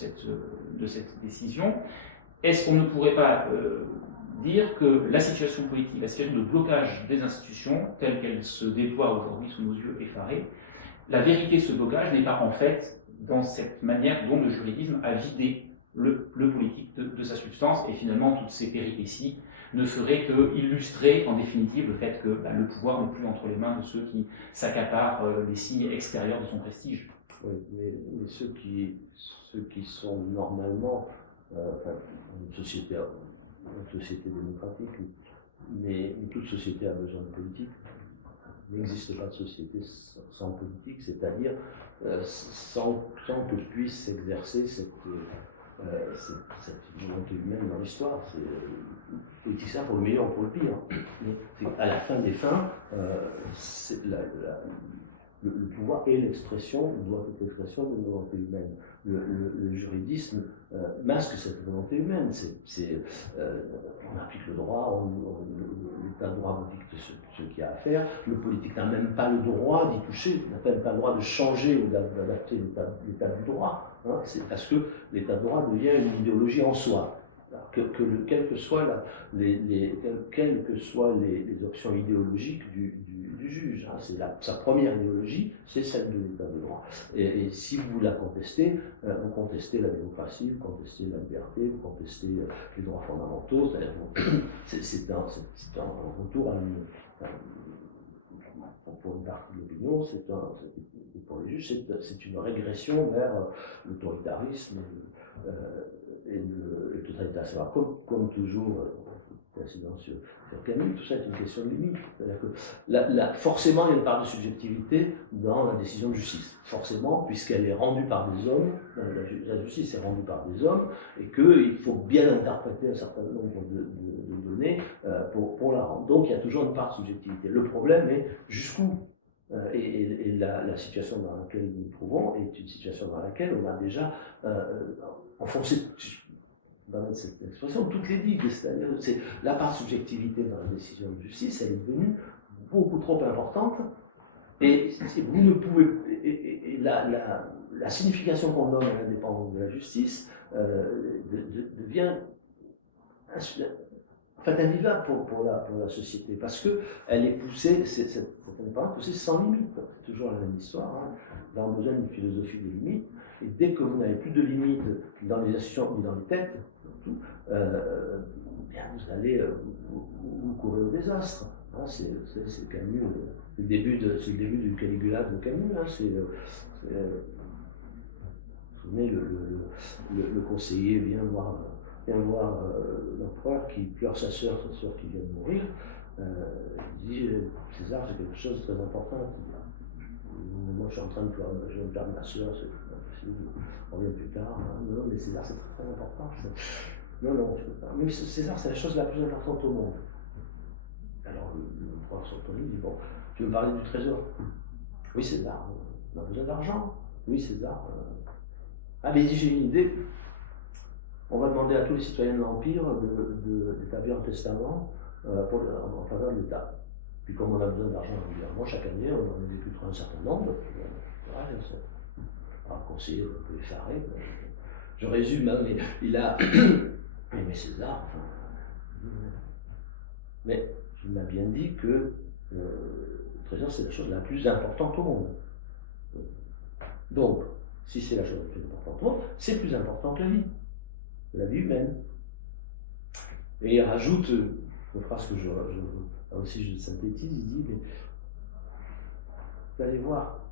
cette décision. Est-ce qu'on ne pourrait pas dire que la situation politique, la situation de blocage des institutions, telle qu'elle se déploie aujourd'hui sous nos yeux effarés, la vérité de ce blocage n'est pas en fait dans cette manière dont le juridisme a vidé le politique de sa substance, et finalement toutes ces péripéties ne feraient qu'illustrer en définitive le fait que le pouvoir n'est plus entre les mains de ceux qui s'accaparent les signes extérieurs de son prestige. Oui, mais ceux qui sont normalement une société démocratique, mais toute société a besoin de politique. Il n'existe pas de société sans politique, c'est-à-dire sans que puisse s'exercer cette volonté humaine dans l'histoire. C'est politicien pour le meilleur ou pour le pire. À la fin des fins, le pouvoir est l'expression, doit être l'expression d'une volonté humaine. Le juridisme masque cette volonté humaine. On applique le droit, l'état de droit nous dicte ce qu'il y a à faire. Le politique n'a même pas le droit d'y toucher, n'a même pas le droit de changer ou d'adapter l'état du droit. Hein. C'est parce que l'état de droit devient une idéologie en soi. Alors quelles que soient les options idéologiques du juge, hein, sa première idéologie, c'est celle de l'état de droit. Et si vous la contestez, vous contestez la démocratie, vous contestez la liberté, vous contestez les droits fondamentaux, c'est un retour à pour une partie de l'opinion, pour les juges, c'est une régression vers l'autoritarisme et le totalitarisme. Alors, comme toujours, sur Camus, tout ça est une question de limite. C'est-à-dire que forcément, il y a une part de subjectivité dans la décision de justice. Forcément, puisqu'elle est rendue par des hommes, la justice est rendue par des hommes, et qu'il faut bien interpréter un certain nombre de données pour la rendre. Donc, il y a toujours une part de subjectivité. Le problème est jusqu'où et la situation dans laquelle nous nous trouvons est une situation dans laquelle on a déjà enfoncé, dans cette expression, toutes les digues. C'est-à-dire la part de subjectivité dans la décision de justice, elle est devenue beaucoup trop importante, et vous ne pouvez. Et la signification qu'on donne à l'indépendance de la justice devient invivable pour la société, parce qu'elle est poussée, cette indépendance poussée sans limite. C'est toujours la même histoire. Hein. Dans besoin d'une philosophie des limites. Et dès que vous n'avez plus de limites dans les institutions ou dans les têtes, surtout, bien vous allez vous courir au désastre. Hein, c'est Camus, c'est le début du Caligula de Camus. Hein, vous vous souvenez, le conseiller vient voir l'empereur qui pleure sa sœur qui vient de mourir. Il dit César, c'est quelque chose de très important. Moi, je suis en train de pleurer, je vais perdre ma sœur, c'est possible, on revient plus tard. Hein. Non, mais César, c'est très, très important. Non, je peux pas. Mais César, c'est la chose la plus importante au monde. Alors, l'empereur s'autorise, il dit bon, tu veux me parler du trésor? Oui, César, on a besoin d'argent. Oui, César. Ah, mais j'ai une idée. On va demander à tous les citoyens de l'Empire d'établir un testament en faveur de l'État. Puis comme on a besoin d'argent régulièrement, chaque année, on en exécutera un certain nombre. Un conseiller un peu effaré. Je résume, hein, mais il a... mais César, enfin... Mais il m'a bien dit que le trésor, c'est la chose la plus importante au monde. Donc, si c'est la chose la plus importante au monde, c'est plus important que la vie humaine. Et il rajoute une phrase que là aussi je synthétise, il dit, mais vous allez voir,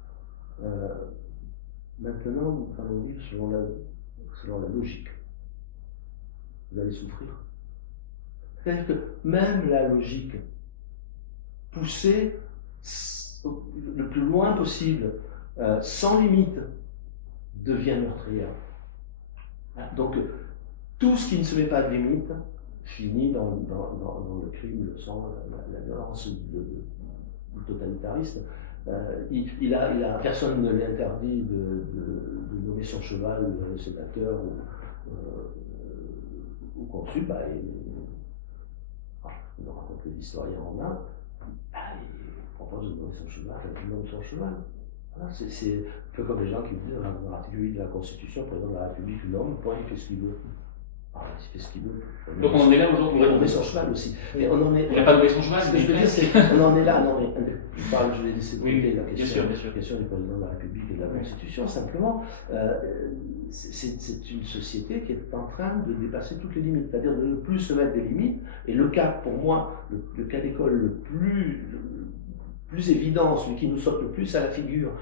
maintenant nous allons vivre selon la logique. Vous allez souffrir. C'est-à-dire que même la logique poussée le plus loin possible, sans limite, devient meurtrière. Donc, tout ce qui ne se met pas de limite finit dans le crime, le sang, la violence du totalitarisme. Personne ne l'interdit de nommer son cheval sénateur ou consul. On raconte l'historien romain, il propose de nommer son cheval, il nomme son cheval. Voilà, c'est un peu comme les gens qui disent dans l'article 8 de la Constitution, le président de la République nomme, point, il fait ce qu'il veut. Il fait ce qu'il veut. Donc on en est là aujourd'hui. Il va nommer son cheval aussi. Mais on n'a pas nommé son cheval. Ce que je veux dire, c'est qu'on en est là. Non, mais je vais laisser de côté la question du président de la République et de la Constitution. Simplement, c'est une société qui est en train de dépasser toutes les limites, c'est-à-dire de ne plus se mettre des limites. Et le cas, pour moi, le cas d'école le plus évident, celui qui nous saute le plus à la figure,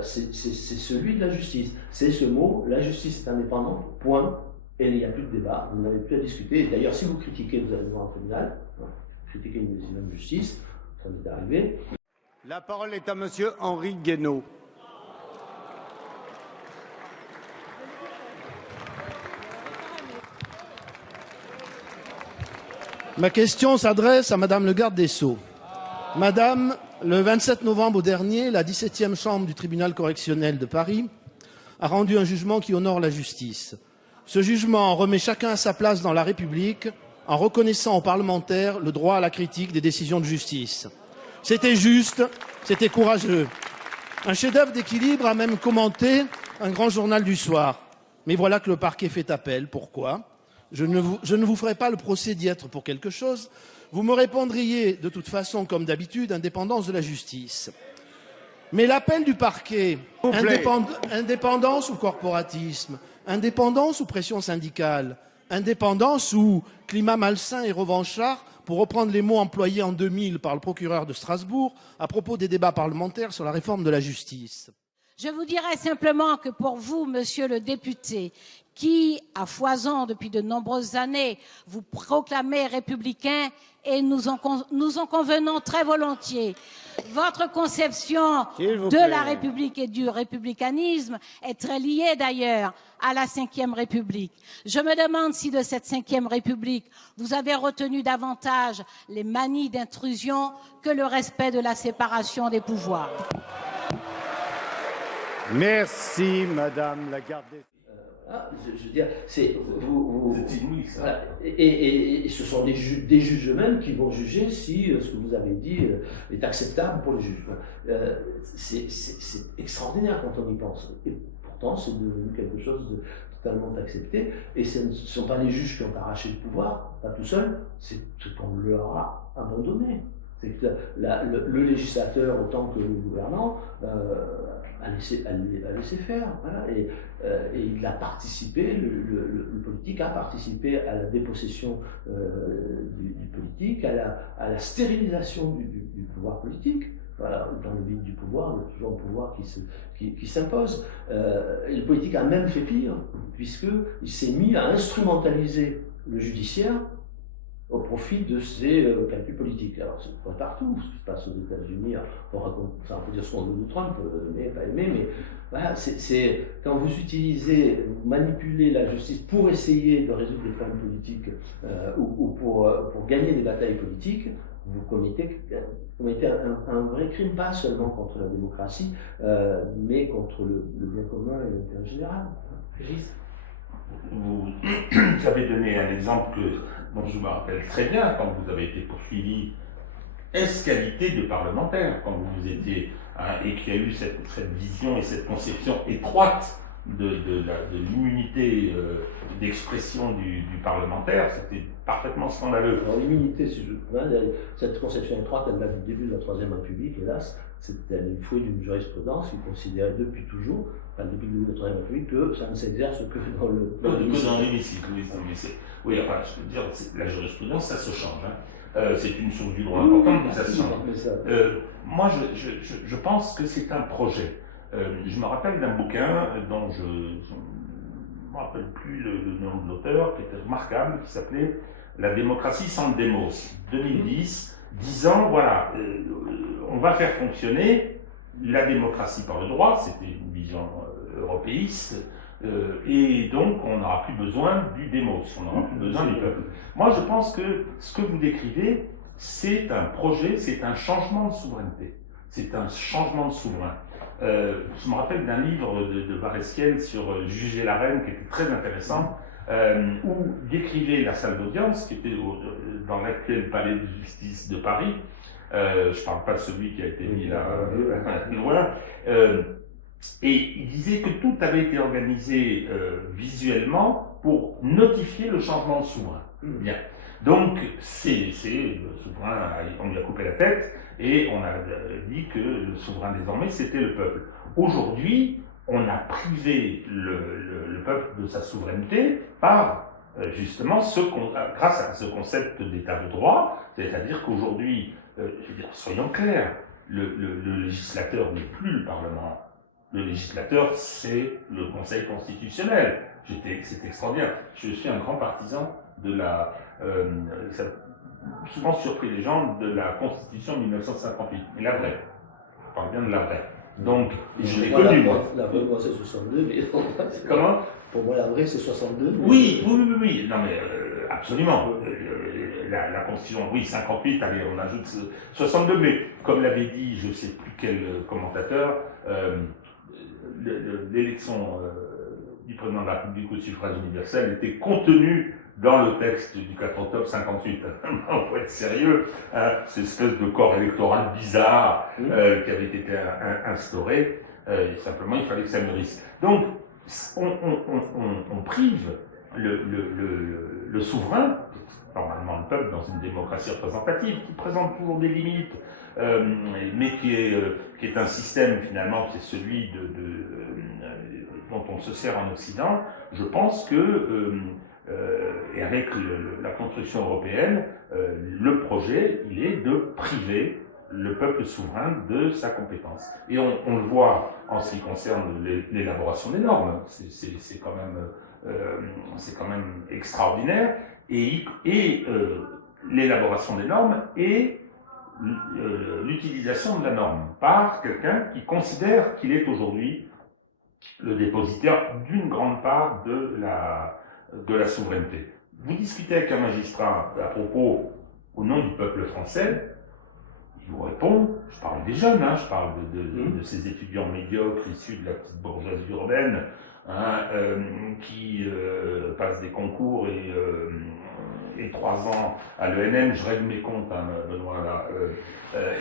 c'est celui de la justice. C'est ce mot, la justice est indépendante, point. Et il n'y a plus de débat, vous n'avez plus à discuter. D'ailleurs, si vous critiquez, vous allez devant un tribunal, critiquez une décision de justice, ça m'est arrivé. La parole est à monsieur Henri Guénaud. Ma question s'adresse à madame le garde des Sceaux. Madame, le 27 novembre dernier, la 17e chambre du tribunal correctionnel de Paris a rendu un jugement qui honore la justice. Ce jugement remet chacun à sa place dans la République en reconnaissant aux parlementaires le droit à la critique des décisions de justice. C'était juste, c'était courageux. Un chef-d'œuvre d'équilibre a même commenté un grand journal du soir. Mais voilà que le parquet fait appel. Pourquoi ? Je ne vous ferai pas le procès d'y être pour quelque chose. Vous me répondriez de toute façon, comme d'habitude, indépendance de la justice. Mais l'appel du parquet, indépendance ou corporatisme, indépendance ou pression syndicale, indépendance ou climat malsain et revanchard, pour reprendre les mots employés en 2000 par le procureur de Strasbourg à propos des débats parlementaires sur la réforme de la justice. Je vous dirais simplement que pour vous, monsieur le député, qui, à foison depuis de nombreuses années, vous proclamez républicain et nous en convenons très volontiers. Votre conception de la République et du républicanisme est très liée d'ailleurs à la Ve République. Je me demande si de cette Ve République, vous avez retenu davantage les manies d'intrusion que le respect de la séparation des pouvoirs. Merci, madame la garde des je veux dire, c'est et ce sont des juges eux-mêmes qui vont juger si ce que vous avez dit est acceptable pour les juges. C'est extraordinaire quand on y pense. Et pourtant, c'est devenu quelque chose de totalement accepté. Et ce ne sont pas les juges qui ont arraché le pouvoir, pas tout seuls, c'est ce qu'on leur a abandonné. C'est que le législateur, autant que le gouvernant, a laissé faire. Voilà, et il a participé, le politique a participé à la dépossession du politique, à la stérilisation du pouvoir politique. Voilà, dans le vide du pouvoir, il y a toujours un pouvoir qui s'impose. Et le politique a même fait pire, puisqu'il s'est mis à instrumentaliser le judiciaire au profit de ses calculs politiques. Alors, c'est pas partout, ce qui se passe aux États-Unis, on peut dire ce qu'on veut de Trump, aimer, pas aimer, mais voilà, c'est quand vous manipulez la justice pour essayer de résoudre des problèmes politiques ou pour gagner des batailles politiques, vous commettez un vrai crime, pas seulement contre la démocratie, mais contre le bien commun et l'intérêt général. Vous avez donné un exemple dont je me rappelle très bien quand vous avez été poursuivi qualité de parlementaire, quand vous étiez, et qu'il y a eu cette vision et cette conception étroite de l'immunité d'expression du parlementaire, c'était parfaitement scandaleux. Alors l'immunité, cette conception étroite, elle date du début de la Troisième République, hélas. C'était le fruit d'une jurisprudence qui considérait depuis toujours, depuis le début de la Troisième République, que ça ne s'exerce que dans l'hémicycle. Oui, enfin, je veux dire, la jurisprudence, ça se change. C'est une source du droit importante, mais ça se change. Moi, je pense que c'est un projet. Je me rappelle d'un bouquin dont je ne me rappelle plus le nom de l'auteur, qui était remarquable, qui s'appelait « La démocratie sans le démos », 2010, disant, voilà, on va faire fonctionner la démocratie par le droit, c'était une vision européiste, et donc on n'aura plus besoin du démos, on n'aura plus besoin du peuple. Moi je pense que ce que vous décrivez, c'est un projet, c'est un changement de souveraineté, c'est un changement de souverain. Je me rappelle d'un livre de Varesquiel sur Juger la reine qui était très intéressant, où décrivait la salle d'audience qui était dans l'actuel palais de justice de Paris. Je ne parle pas de celui qui a été mis là, voilà. Et il disait que tout avait été organisé visuellement pour notifier le changement de souverain. Bien. Donc, c'est le souverain, on lui a coupé la tête et on a dit que le souverain désormais c'était le peuple. Aujourd'hui, on a privé le peuple de sa souveraineté par justement grâce à ce concept d'état de droit, c'est-à-dire qu'aujourd'hui, soyons clairs, le législateur n'est plus le Parlement. Le législateur, c'est le Conseil constitutionnel. C'est extraordinaire. Je suis un grand partisan de ça a souvent surpris les gens, de la Constitution de 1958. Mais la vraie. Je parle bien de la vraie. Donc, je l'ai connue, moi. La vraie, moi, c'est 62, mais... Comment? Pour moi, la vraie, c'est 62. Mais... Oui. Non, mais absolument. La Constitution, oui, 58, allez, on ajoute 62, mais comme l'avait dit, je ne sais plus quel commentateur, l'élection du président de la République au suffrage universel était contenue dans le texte du 4 octobre 58. On faut être sérieux, cette espèce de corps électoral bizarre qui avait été instauré, simplement il fallait que ça mûrisse. Donc, on prive le souverain, normalement le peuple dans une démocratie représentative, qui présente toujours des limites, mais qui est un système finalement qui est celui dont on se sert en Occident. Je pense que et avec la construction européenne, le projet, il est de priver le peuple souverain de sa compétence. Et on le voit en ce qui concerne l'élaboration des normes. C'est quand même extraordinaire. Et l'élaboration des normes et l'utilisation de la norme par quelqu'un qui considère qu'il est aujourd'hui le dépositaire d'une grande part de la souveraineté. Vous discutez avec un magistrat à propos, au nom du peuple français, il vous répond, je parle des jeunes, je parle de ces étudiants médiocres issus de la petite bourgeoisie urbaine, qui passent des concours et 3 ans à l'ENM, je règle mes comptes, Benoît, là,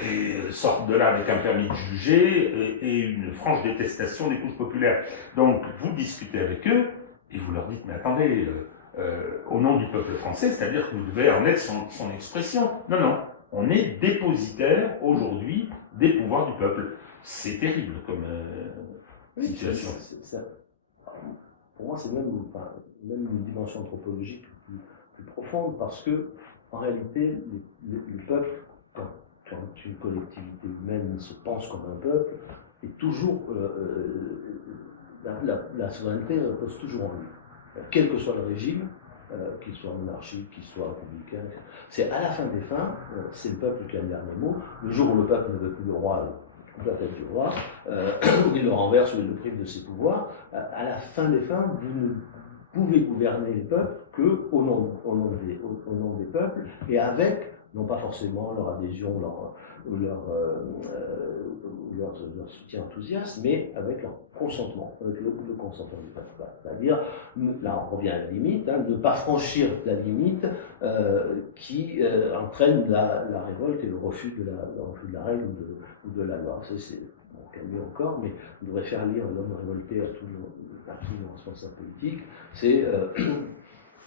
et sortent de là avec un permis de juger et une franche détestation des couches populaires. Donc, vous discutez avec eux, et vous leur dites, mais attendez, au nom du peuple français, c'est-à-dire que vous devez en être son expression. Non, On est dépositaire aujourd'hui des pouvoirs du peuple. C'est terrible comme situation. Pour moi, c'est même une dimension anthropologique plus profonde, parce que, en réalité, le peuple, quand une collectivité humaine se pense comme un peuple, est toujours la souveraineté repose toujours en lui, quel que soit le régime, qu'il soit monarchique, qu'il soit républicain. C'est à la fin des fins, c'est le peuple qui a le dernier mot. Le jour où le peuple ne veut plus le roi, la tête du roi, il le renverse ou il le prive de ses pouvoirs. À la fin des fins, vous ne pouvez gouverner les peuples qu'au nom des peuples, et avec, non pas forcément leur adhésion, leur soutien enthousiaste, mais avec leur consentement, avec le consentement du peuple. C'est-à-dire, là on revient à la limite, ne pas franchir la limite qui entraîne la révolte et le refus de la règle ou de la loi. C'est mieux encore, mais on devrait faire lire L'homme révolté à tous nos responsables politiques. C'est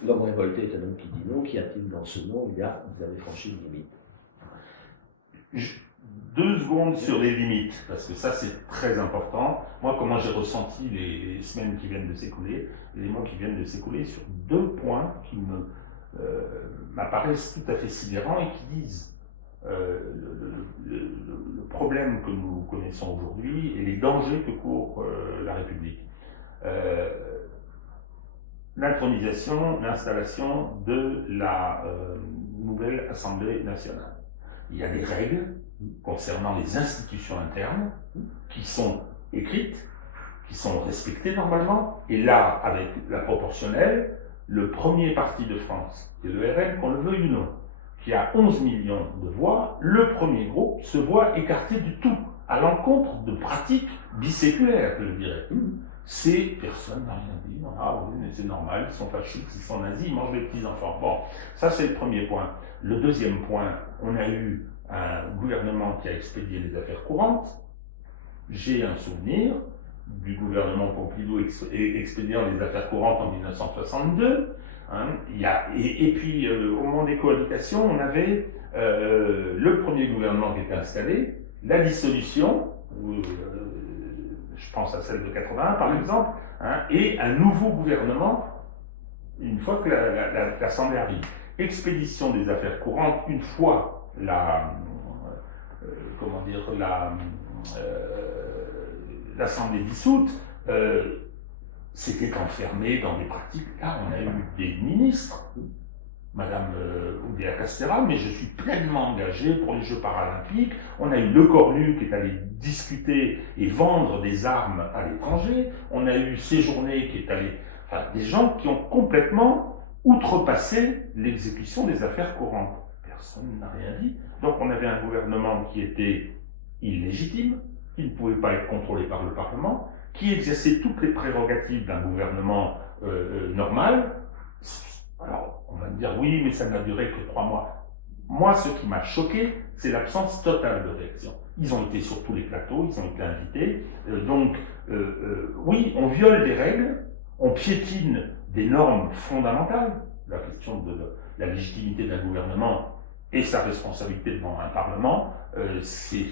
l'homme révolté est un homme qui dit non, qu'y a-t-il dans ce nom? Vous avez franchi une limite. 2 secondes sur les limites, parce que ça c'est très important. Moi, comment j'ai ressenti les semaines qui viennent de s'écouler, les mois qui viennent de s'écouler, sur 2 points qui m'apparaissent tout à fait sidérants et qui disent le problème que nous connaissons aujourd'hui et les dangers que court la République. L'intronisation, l'installation de la nouvelle Assemblée nationale. Il y a des règles concernant les institutions internes qui sont écrites, qui sont respectées normalement, et là, avec la proportionnelle, le premier parti de France, qui est le RN, qu'on le veuille ou non, qui a 11 millions de voix, le premier groupe se voit écarté du tout, à l'encontre de pratiques biséculaires, je dirais. Personne n'a rien dit, ah oui, mais c'est normal, ils sont fascistes, ils sont nazis, ils mangent les petits-enfants. Bon, ça c'est le premier point. Le deuxième point, on a eu un gouvernement qui a expédié les affaires courantes. J'ai un souvenir du gouvernement Pompidou expédiant les affaires courantes en 1962. Et puis, au moment des cohabitations, on avait le premier gouvernement qui était installé, la dissolution, je pense à celle de 81 par exemple, et un nouveau gouvernement une fois que l'Assemblée arrive. Expédition des affaires courantes, une fois l'Assemblée dissoute, c'était enfermé dans des pratiques. Là, on a eu des ministres, Madame Oudéa Castéra, mais je suis pleinement engagé pour les Jeux paralympiques. On a eu Le Cornu qui est allé discuter et vendre des armes à l'étranger. On a eu Séjourné qui est allé... Enfin, des gens qui ont complètement outrepassé l'exécution des affaires courantes. Personne n'a rien dit. Donc on avait un gouvernement qui était illégitime, qui ne pouvait pas être contrôlé par le Parlement, qui exerçait toutes les prérogatives d'un gouvernement normal. Alors, on va me dire, oui, mais ça n'a duré que 3 mois. Moi, ce qui m'a choqué, c'est l'absence totale de réaction. Ils ont été sur tous les plateaux, ils ont été invités. Oui, on viole des règles, on piétine des normes fondamentales. La question de la légitimité d'un gouvernement et sa responsabilité devant un Parlement, c'est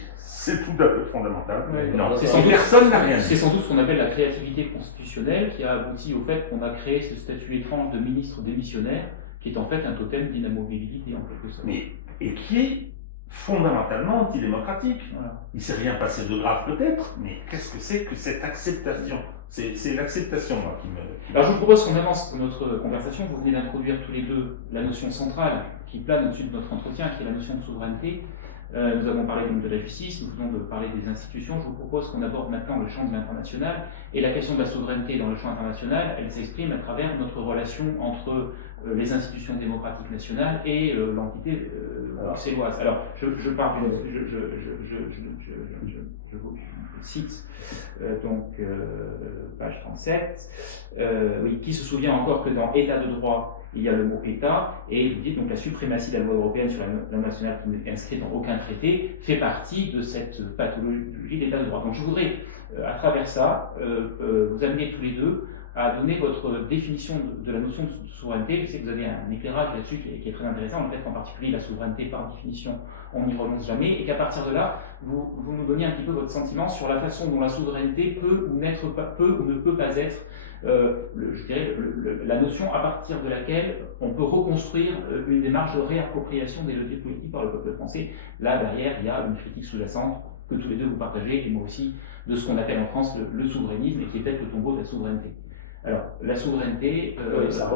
tout à fait fondamental. Ouais, non, personne n'a rien dit. C'est sans doute ce qu'on appelle la créativité constitutionnelle qui a abouti au fait qu'on a créé ce statut étrange de ministre démissionnaire, qui est en fait un totem d'inamovibilité en quelque sorte. Et qui est fondamentalement antidémocratique. Voilà. Il ne s'est rien passé de grave peut-être, mais qu'est-ce que c'est que cette acceptation? C'est l'acceptation, moi, qui me... Alors je vous propose qu'on avance pour notre conversation. Vous venez d'introduire tous les deux la notion centrale qui plane au-dessus de notre entretien, qui est la notion de souveraineté. Nous avons parlé donc de la justice, nous venons de parler des institutions. Je vous propose qu'on aborde maintenant le champ de l'international. Et la question de la souveraineté dans le champ international, elle s'exprime à travers notre relation entre les institutions démocratiques nationales et l'entité bruxelloise. Alors, je pars d'une... Je vous cite page 37, oui, qui se souvient encore que dans État de droit, il y a le mot État, et vous dites donc la suprématie de la loi européenne sur la loi nationale qui n'est inscrite dans aucun traité fait partie de cette pathologie d'État de droit. Donc je voudrais, à travers ça, vous amener tous les deux à donner votre définition de la notion de souveraineté. Je sais que vous avez un éclairage là-dessus qui est très intéressant, le fait qu'en particulier la souveraineté, par définition, on n'y renonce jamais, et qu'à partir de là, vous nous donniez un petit peu votre sentiment sur la façon dont la souveraineté peut ou ne peut pas être, je dirais, la notion à partir de laquelle on peut reconstruire une démarche de réappropriation des leviers politiques par le peuple français. Là, derrière, il y a une critique sous-jacente que tous les deux vous partagez, et moi aussi, de ce qu'on appelle en France le souverainisme, et qui est peut-être le tombeau de la souveraineté. Alors, la souveraineté... ça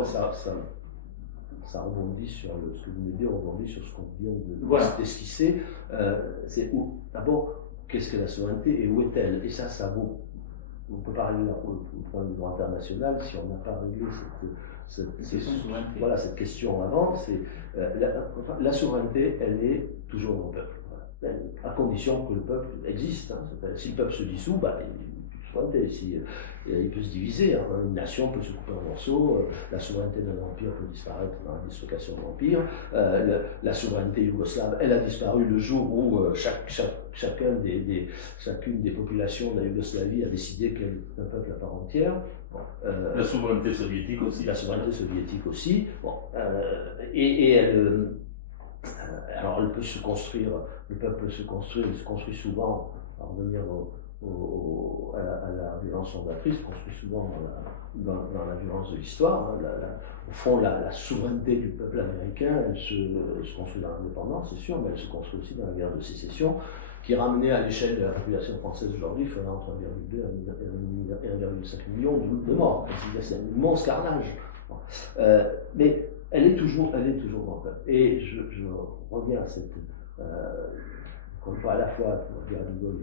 rebondit sur ce que vous venez de dire, rebondit sur ce qu'on vient d'esquisser. D'abord, qu'est-ce que la souveraineté et où est-elle? Et ça vaut. On ne peut pas régler au point de vue international si on n'a pas réglé cette question avant. La souveraineté, elle est toujours dans le peuple. À condition que le peuple existe. Si le peuple se dissout, il peut se diviser. Une nation peut se couper en morceaux. La souveraineté d'un empire peut disparaître dans la dislocation de l'empire. La souveraineté yougoslave, elle a disparu le jour où chacune des populations de la Yougoslavie a décidé qu'elle est un peuple à part entière. La souveraineté soviétique aussi. La souveraineté soviétique aussi. Alors elle peut se construire, le peuple se construit souvent, à revenir à la violence fondatrice, se construit souvent dans la violence de l'histoire. Au fond, la souveraineté du peuple américain, elle se construit dans l'indépendance, c'est sûr, mais elle se construit aussi dans la guerre de sécession, qui ramenait à l'échelle de la population française aujourd'hui, ferait entre 1,2 et 1,5 million de morts. C'est un immense carnage. Mais elle est toujours dans le peuple. Et je reviens à cette, qu'on voit à la fois à De Gaulle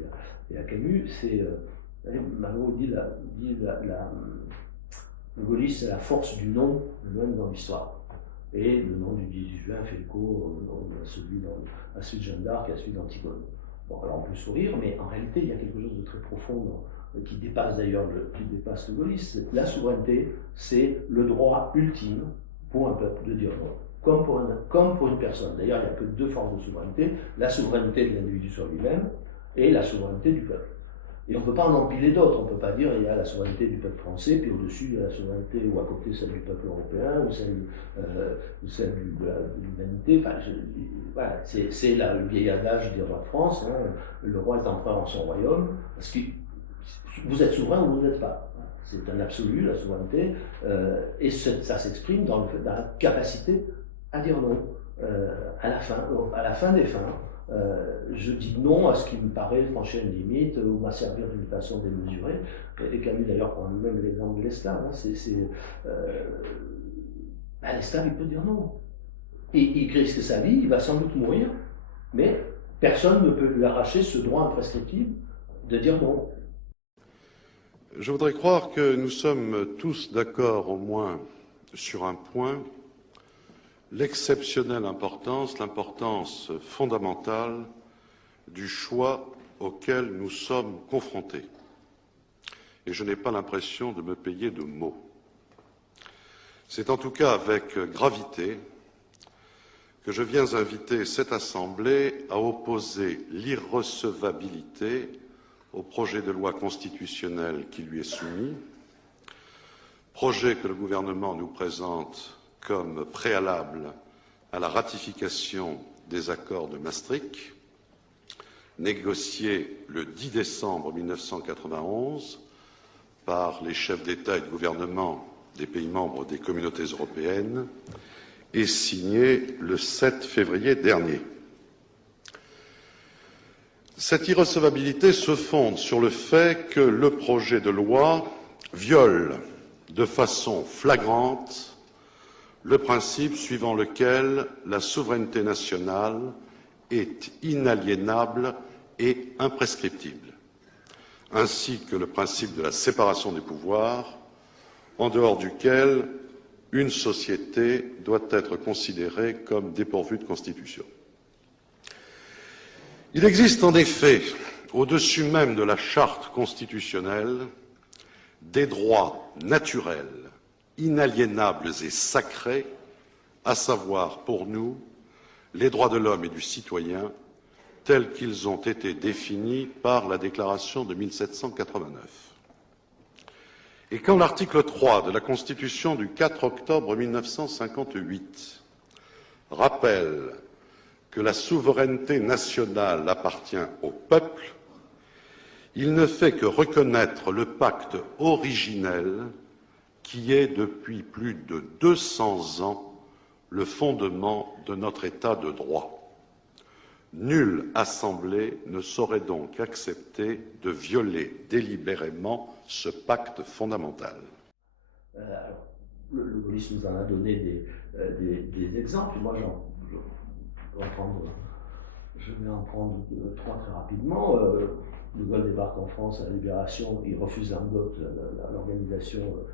et à Camus, c'est, Malraux dit le gaullisme, c'est la force du nom, même dans l'histoire. Et le nom du 18 juin fait écho à celui de Jeanne d'Arc et à celui d'Antigone. Bon, alors on peut sourire, mais en réalité, il y a quelque chose de très profond qui dépasse d'ailleurs le gaullisme. La souveraineté, c'est le droit ultime pour un peuple de dire non, comme pour une personne. D'ailleurs, il n'y a que deux formes de souveraineté, la souveraineté de l'individu sur lui-même et la souveraineté du peuple. Et on ne peut pas en empiler d'autres, on ne peut pas dire il y a la souveraineté du peuple français, puis au-dessus il y a la souveraineté, ou à côté celle du peuple européen, ou celle de l'humanité. Enfin, voilà, c'est le vieil adage des rois de France, le roi est empereur en son royaume, parce que vous êtes souverain ou vous n'êtes pas. C'est un absolu, la souveraineté, et ça s'exprime dans la capacité à dire non, à la fin des fins. Je dis non à ce qui me paraît franchir une limite ou m'a servir d'une façon démesurée. Et Camus d'ailleurs prend même l'exemple de l'esclave. L'esclave, il peut dire non. Il risque sa vie, il va sans doute mourir, mais personne ne peut lui arracher ce droit imprescriptible de dire non. Je voudrais croire que nous sommes tous d'accord au moins sur un point, l'exceptionnelle importance, l'importance fondamentale du choix auquel nous sommes confrontés. Et je n'ai pas l'impression de me payer de mots. C'est en tout cas avec gravité que je viens inviter cette Assemblée à opposer l'irrecevabilité au projet de loi constitutionnelle qui lui est soumis, projet que le gouvernement nous présente comme préalable à la ratification des accords de Maastricht, négociés le 10 décembre 1991 par les chefs d'État et de gouvernement des pays membres des communautés européennes et signés le 7 février dernier. Cette irrecevabilité se fonde sur le fait que le projet de loi viole de façon flagrante le principe suivant lequel la souveraineté nationale est inaliénable et imprescriptible, ainsi que le principe de la séparation des pouvoirs, en dehors duquel une société doit être considérée comme dépourvue de constitution. Il existe en effet, au-dessus même de la charte constitutionnelle, des droits naturels, inaliénables et sacrés, à savoir pour nous les droits de l'homme et du citoyen tels qu'ils ont été définis par la Déclaration de 1789. Et quand l'article 3 de la Constitution du 4 octobre 1958 rappelle que la souveraineté nationale appartient au peuple, il ne fait que reconnaître le pacte originel qui est depuis plus de 200 ans le fondement de notre État de droit. Nulle assemblée ne saurait donc accepter de violer délibérément ce pacte fondamental. Le gaullisme nous en a donné des exemples. Moi, je vais en prendre trois très rapidement. De Gaulle débarque en France à la Libération, il refuse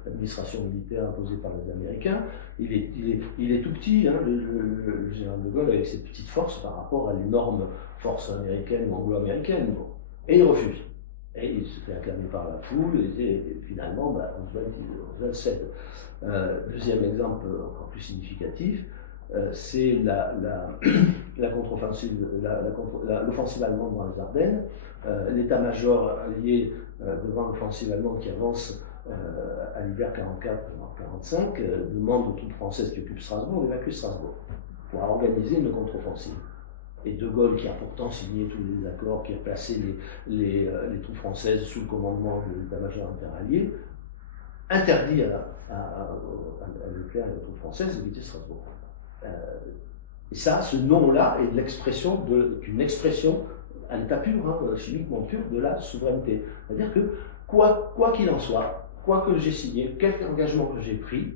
l'administration militaire imposée par les Américains. Il est tout petit, hein, le général de Gaulle, avec ses petites forces par rapport à l'énorme force américaine ou anglo-américaine. Bon. Et il refuse. Et il se fait acclamer par la foule, et finalement, Roosevelt cède. Deuxième exemple encore plus significatif, c'est l'offensive allemande dans les Ardennes. L'état-major allié devant l'offensive allemande qui avance à l'hiver 44-45 demande aux troupes françaises qui occupent Strasbourg d'évacuer Strasbourg pour organiser une contre-offensive. Et De Gaulle, qui a pourtant signé tous les accords, qui a placé les troupes françaises sous le commandement de l'état-major interallié, interdit à Leclerc et aux troupes françaises de quitter Strasbourg. Et ça, ce nom-là est d'une expression à l'état pur, chimiquement pur, de la souveraineté. C'est-à-dire que, quoi qu'il en soit, quoi que j'ai signé, quel engagement que j'ai pris,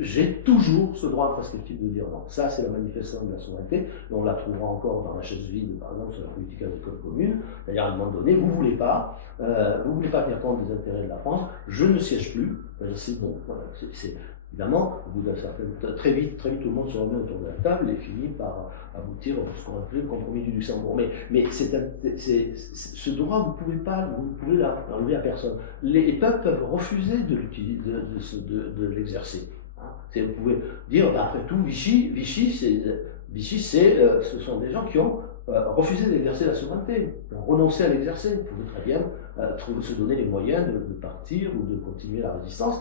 j'ai toujours ce droit prescriptif de dire non. Ça, c'est la manifestation de la souveraineté, et on la trouvera encore dans la chaise vide, par exemple, sur la politique agricole commune. D'ailleurs, à un moment donné, vous ne voulez pas tenir compte des intérêts de la France, je ne siège plus, c'est bon. Voilà, évidemment, au bout d'un certain temps, très vite, tout le monde se remet autour de la table et finit par aboutir à ce qu'on appelle le compromis du Luxembourg. Mais ce droit, vous ne pouvez l'enlever à personne. Les peuples peuvent refuser de l'exercer. Vous pouvez dire, après tout, Vichy, ce sont des gens qui ont refusé d'exercer la souveraineté, ont renoncé à l'exercer. Ils pouvaient très bien se donner les moyens de partir ou de continuer la résistance.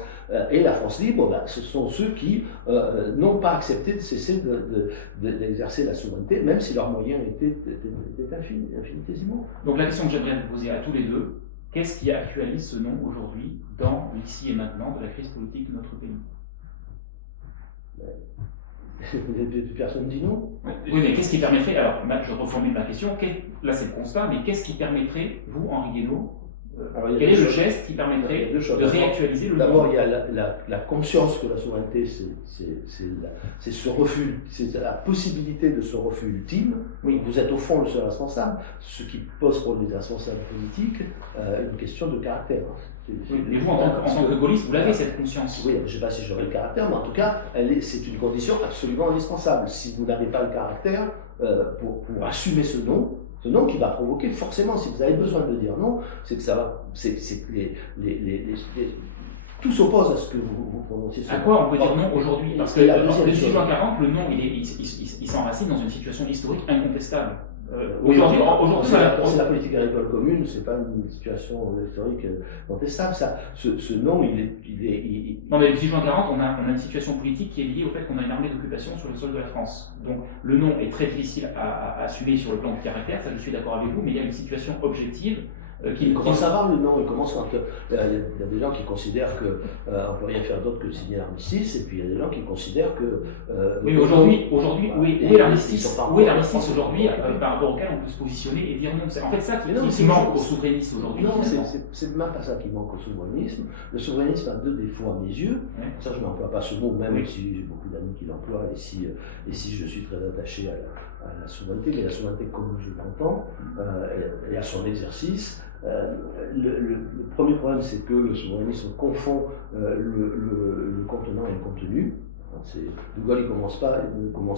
Et la France libre, ce sont ceux qui n'ont pas accepté de cesser d'exercer la souveraineté, même si leurs moyens étaient infinitésimaux. Donc la question que j'aimerais vous poser à tous les deux, qu'est-ce qui actualise ce nom aujourd'hui dans l'ici et maintenant de la crise politique de notre pays? Personne dit non. Oui, mais qu'est-ce qui permettrait, alors je reformule ma question, là c'est le constat, mais qu'est-ce qui permettrait, vous, Henri Guénaud, quel est le geste qui permettrait de réactualiser le nom? D'abord, il y a la conscience que la souveraineté, c'est ce refus, c'est la possibilité de ce refus ultime. Oui. Vous êtes au fond le seul responsable, ce qui pose pour les responsables politiques une question de caractère. Mais vous, en tant que gaulliste, vous l'avez cette conscience? Oui, je ne sais pas si j'aurai le caractère, mais en tout cas, c'est une condition absolument indispensable. Si vous n'avez pas le caractère pour assumer ce nom qui va provoquer forcément, si vous avez besoin de dire non, c'est que ça va, tout s'oppose à ce que vous prononcez. À quoi on peut dire non aujourd'hui? Parce que depuis 1940, le non, il s'enracine dans une situation historique incontestable. Aujourd'hui, c'est la politique agricole commune, c'est pas une situation historique contestable. Ce nom, il est. Non, mais depuis juin 40, on a une situation politique qui est liée au fait qu'on a une armée d'occupation sur le sol de la France. Donc le nom est très difficile à assumer sur le plan du caractère, ça je suis d'accord avec vous, mais il y a une situation objective. Il commence à avoir le nom, il commence quand il y a des gens qui considèrent qu'on ne peut rien faire d'autre que signer l'armistice, et puis il y a des gens qui considèrent que. Oui, mais aujourd'hui, où est l'armistice? Où est l'armistice aujourd'hui par rapport auquel on peut se positionner et dire non? C'est en fait ça qui manque au souverainisme aujourd'hui. Non, c'est même pas ça qui manque au souverainisme. Le souverainisme a deux défauts à mes yeux. Ouais. Ça, je n'emploie pas ce mot, même si j'ai beaucoup d'amis qui l'emploient, et si je suis très attaché à la souveraineté, mais la souveraineté comme je l'entends, et à son exercice. Le premier problème, c'est que le souverainisme confond le contenant et le contenu. De Gaulle, il ne commence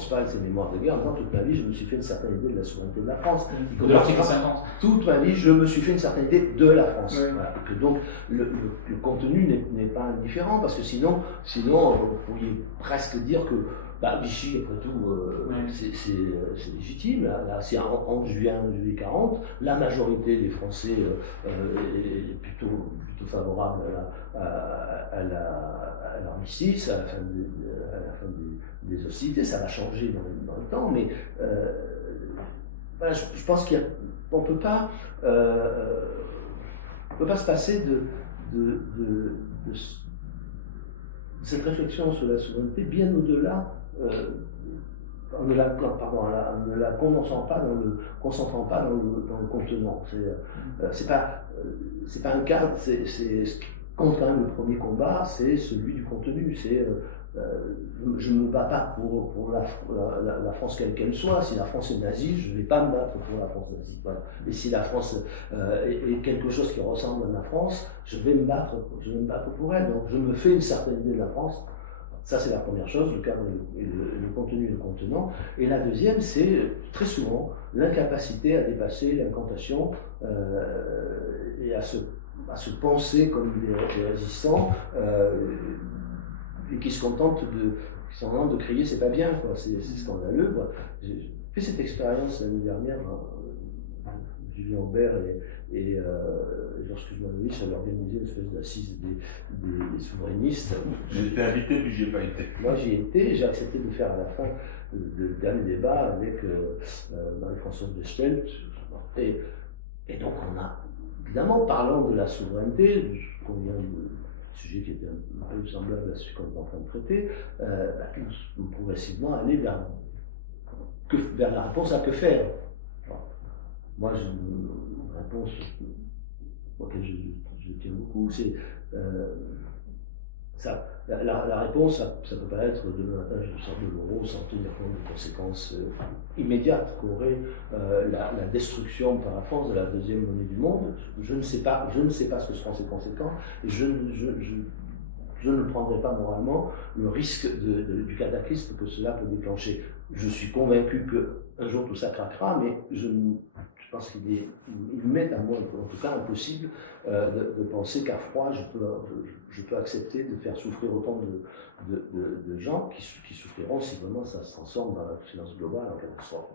pas avec ses mémoires de guerre en disant toute ma vie, je me suis fait une certaine idée de la souveraineté de la France. De l'article 50. Toute ma vie, je me suis fait une certaine idée de la France. Ouais. Voilà. Et que donc, le contenu n'est pas indifférent, parce que sinon, vous pourriez presque dire que Vichy, après tout, c'est légitime. Là c'est en juillet 40, la majorité des Français est plutôt favorable à l'armistice, à la fin des hostilités. Ça va changer dans le temps, mais voilà, je pense qu'on ne peut pas se passer de cette réflexion sur la souveraineté bien au-delà, en ne la concentrant pas dans le contenant. C'est pas un cadre, ce qui compte quand même le premier combat, c'est celui du contenu. Je ne me bats pas pour la France quelle qu'elle soit. Si la France est nazie, je ne vais pas me battre pour la France nazie. Voilà. Et si la France est quelque chose qui ressemble à la France, je vais me battre pour elle. Donc je me fais une certaine idée de la France. Ça, c'est la première chose, le cadre et le contenu et le contenant. Et la deuxième, c'est très souvent l'incapacité à dépasser l'incantation et à se penser comme des résistants et qui se contentent de crier « c'est pas bien », c'est scandaleux. Quoi. J'ai fait cette expérience l'année dernière, Julien Aubert et lorsque Joannovich avait organisé une espèce d'assise des souverainistes. J'étais invité, puis j'y ai pas été. Moi j'y étais, j'ai accepté de faire à la fin le dernier débat avec Marie-Françoise de Stelpt. Et donc on a, évidemment, parlant de la souveraineté, qu'on vient sujet qui était un peu semblable à ce qu'on est en train de traiter, nous progressivement aller vers la réponse à que faire. Moi, j'ai une réponse auquel je tiens beaucoup, c'est la réponse, ça peut pas être demain matin je sors de l'euro sans tenir compte des conséquences immédiates qu'aurait la destruction par la France de la deuxième monnaie du monde. Je ne sais pas ce que seront ces conséquences, et je ne prendrai pas moralement le risque du cataclysme que cela peut déclencher. Je suis convaincu qu'un jour tout ça craquera, mais je pense qu'il m'est à moi, en tout cas impossible, de penser qu'à froid je peux accepter de faire souffrir autant de gens qui souffriront si vraiment ça se transforme dans la finance globale en catastrophe.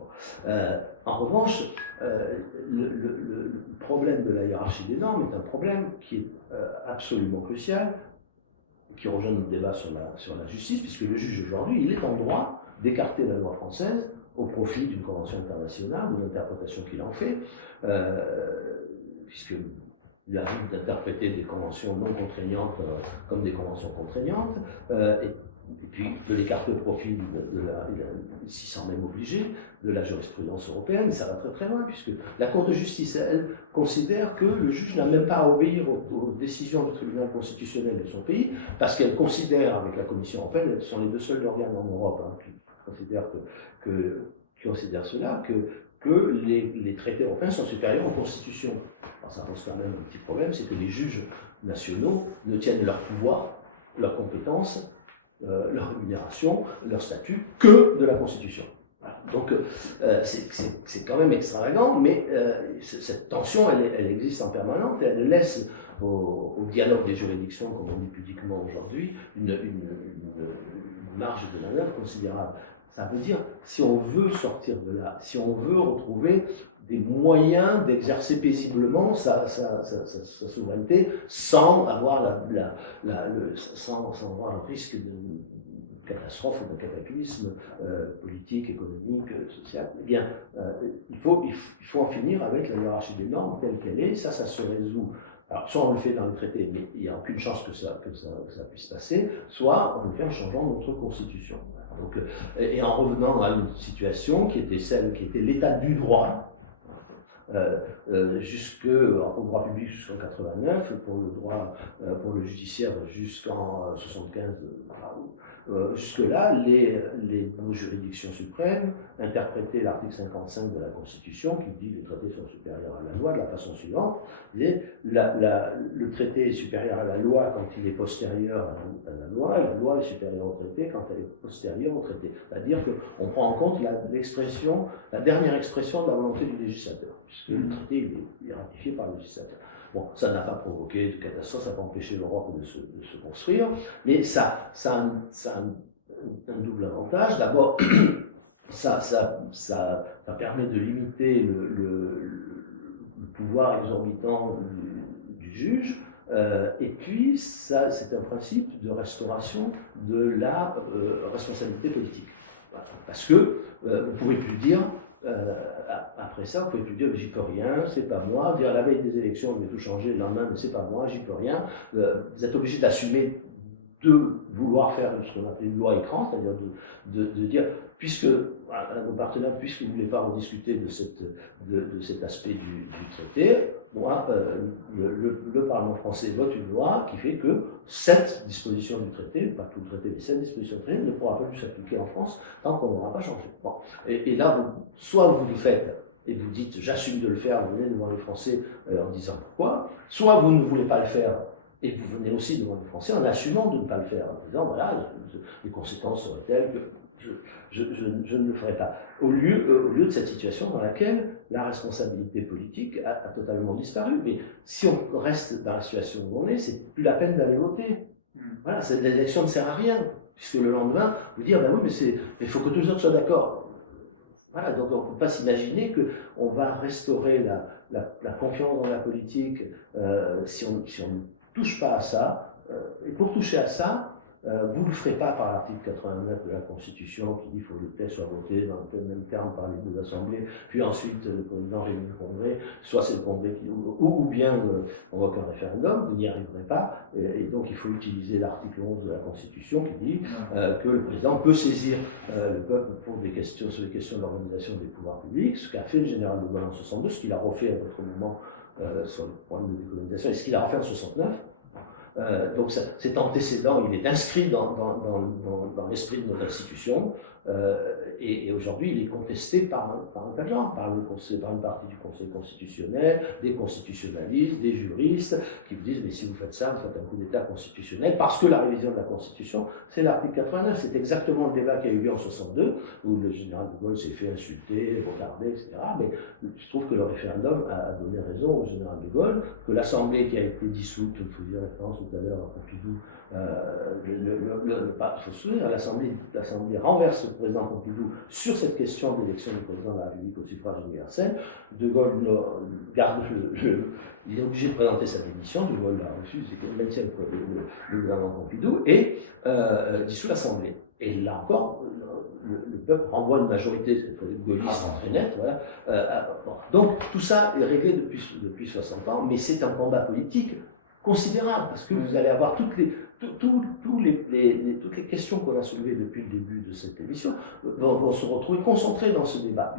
En revanche, le problème de la hiérarchie des normes est un problème qui est absolument crucial, qui rejoint notre débat sur la justice, puisque le juge aujourd'hui, il est en droit d'écarter la loi française au profit d'une convention internationale, de l'interprétation qu'il en fait, puisqu'il arrive d'interpréter des conventions non contraignantes comme des conventions contraignantes, et puis il peut l'écarter au profit s'il s'en même obligé, de la jurisprudence européenne, et ça va très très loin, puisque la Cour de justice, elle, considère que le juge n'a même pas à obéir aux décisions du tribunal constitutionnel de son pays, parce qu'elle considère, avec la Commission européenne, ce sont les deux seuls organes en Europe qui considèrent cela, que les traités européens sont supérieurs aux constitutions. Alors ça pose quand même un petit problème, c'est que les juges nationaux ne tiennent leur pouvoir, leurs compétences, leur rémunération, leur statut, que de la Constitution. Voilà. Donc c'est quand même extravagant, mais cette tension, elle existe en permanence, et elle laisse au dialogue des juridictions, comme on dit pudiquement aujourd'hui, une marge de manœuvre considérable. Ça veut dire, si on veut sortir de là, si on veut retrouver des moyens d'exercer paisiblement sa souveraineté sans avoir sans avoir le risque de catastrophe ou de cataclysme politique, économique, social, eh bien, il faut en finir avec la hiérarchie des normes telle qu'elle est. Ça se résout. Alors, soit on le fait dans le traité, mais il n'y a aucune chance que ça puisse passer, soit on le fait en changeant notre constitution. Donc, et en revenant à une situation qui était l'état du droit, au droit public jusqu'en 89, pour le judiciaire jusqu'en 75. Jusque-là, nos juridictions suprêmes interprétaient l'article 55 de la Constitution qui dit que les traités sont supérieurs à la loi de la façon suivante. Le traité est supérieur à la loi quand il est postérieur à la loi, et la loi est supérieure au traité quand elle est postérieure au traité. C'est-à-dire qu'on prend en compte la dernière expression de la volonté du législateur, puisque le traité est ratifié par le législateur. Bon, ça n'a pas provoqué de catastrophe, ça n'a pas empêché l'Europe de se construire, mais ça a un double avantage. D'abord, ça permet de limiter le pouvoir exorbitant du juge. Et puis, ça, c'est un principe de restauration de la responsabilité politique. Voilà. Parce que vous ne pouvez plus dire, après ça, vous ne pouvez plus dire, j'y peux rien, c'est pas moi. Dire, à la veille des élections, on va tout changer, le lendemain, mais c'est pas moi, j'y peux rien. Vous êtes obligé d'assumer de vouloir faire ce qu'on appelle une loi écran, c'est-à-dire de dire, puisque, à nos partenaires, puisque vous ne voulez pas rediscuter de cet aspect du traité, moi, le Parlement français vote une loi qui fait que cette disposition du traité, pas tout le traité, mais cette disposition du traité ne pourra pas plus s'appliquer en France tant qu'on n'aura pas changé. Bon. Et là, soit vous le faites et vous dites, j'assume de le faire, vous venez devant les Français en disant pourquoi, soit vous ne voulez pas le faire, et vous venez aussi devant les Français en assumant de ne pas le faire, en disant, voilà, les conséquences seraient telles que je ne le ferai pas. Au lieu de cette situation dans laquelle la responsabilité politique a totalement disparu. Mais si on reste dans la situation où on est, c'est plus la peine d'aller voter. Voilà, l'élection ne sert à rien, puisque le lendemain, vous dire, ben oui, mais il faut que tous les autres soient d'accord. Voilà, donc on ne peut pas s'imaginer qu'on va restaurer la confiance dans la politique si on ne touche pas à ça. Et pour toucher à ça, vous ne le ferez pas par l'article 89 de la Constitution qui dit qu'il faut que le texte soit voté dans le même terme par les deux assemblées, puis ensuite le président réunit le Congrès, soit c'est le Congrès qui ou bien on voit qu'un référendum, vous n'y arriverez pas, et donc il faut utiliser l'article 11 de la Constitution qui dit que le président peut saisir le peuple pour des questions sur les questions de l'organisation des pouvoirs publics, ce qu'a fait le général de Gaulle en 62, ce qu'il a refait à d'autres moments sur le problème de décolonisation, et ce qu'il a refait en 69. Donc cet antécédent, il est inscrit dans l'esprit de notre institution et aujourd'hui il est contesté par un tas de gens, par une partie du Conseil constitutionnel, des constitutionnalistes, des juristes qui vous disent mais si vous faites ça, vous faites un coup d'État constitutionnel parce que la révision de la Constitution, c'est l'article 89, c'est exactement le débat qui a eu lieu en 62 où le général de Gaulle s'est fait insulter, regarder, etc. Mais je trouil trouve que le référendum a donné raison au général de Gaulle, que l'Assemblée qui a été dissoute, je faisais référence tout à l'heure à Pompidou, il faut se souvenir, l'Assemblée renverse le président Pompidou sur cette question de l'élection du président de la République au suffrage universel. De Gaulle il est obligé de présenter sa démission, De Gaulle la refuse, il maintient le gouvernement Pompidou et dissout l'Assemblée. Et là encore, le peuple renvoie une majorité gaulliste très nette. Voilà. Donc tout ça est réglé depuis 60 ans, mais c'est un combat politique considérable, parce que vous allez avoir toutes les questions qu'on a soulevées depuis le début de cette émission vont se retrouver concentrées dans ce débat.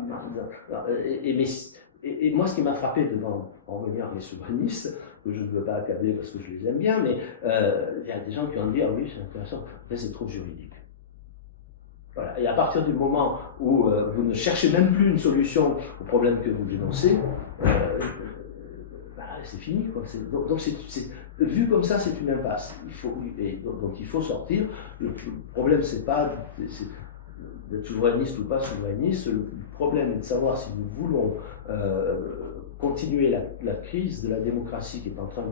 Et moi, ce qui m'a frappé devant, en revenir les souverainistes, que je ne veux pas accabler parce que je les aime bien, mais il y a des gens qui vont dire, oui, c'est intéressant, mais c'est trop juridique. Voilà. Et à partir du moment où vous ne cherchez même plus une solution au problème que vous dénoncez, c'est fini, quoi. Donc vu comme ça, c'est une impasse. Donc il faut sortir. Le problème, c'est pas d'être souverainiste ou pas souverainiste. Le problème est de savoir si nous voulons continuer la crise de la démocratie qui est en train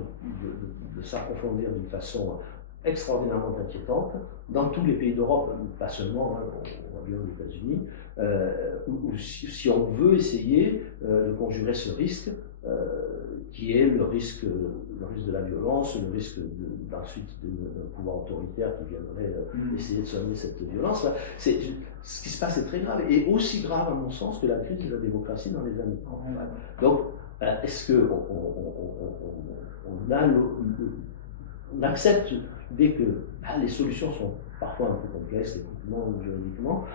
de s'approfondir d'une façon extraordinairement inquiétante dans tous les pays d'Europe, pas seulement, on voit bien aux États-Unis, ou si on veut essayer de conjurer ce risque qui est le risque de la violence, le risque ensuite d'un pouvoir autoritaire qui viendrait essayer de soigner cette violence. Ce qui se passe est très grave, et aussi grave à mon sens que la crise de la démocratie dans les années 30. Donc, est-ce qu'on accepte dès que les solutions sont parfois un peu complexes, techniquement ou juridiquement,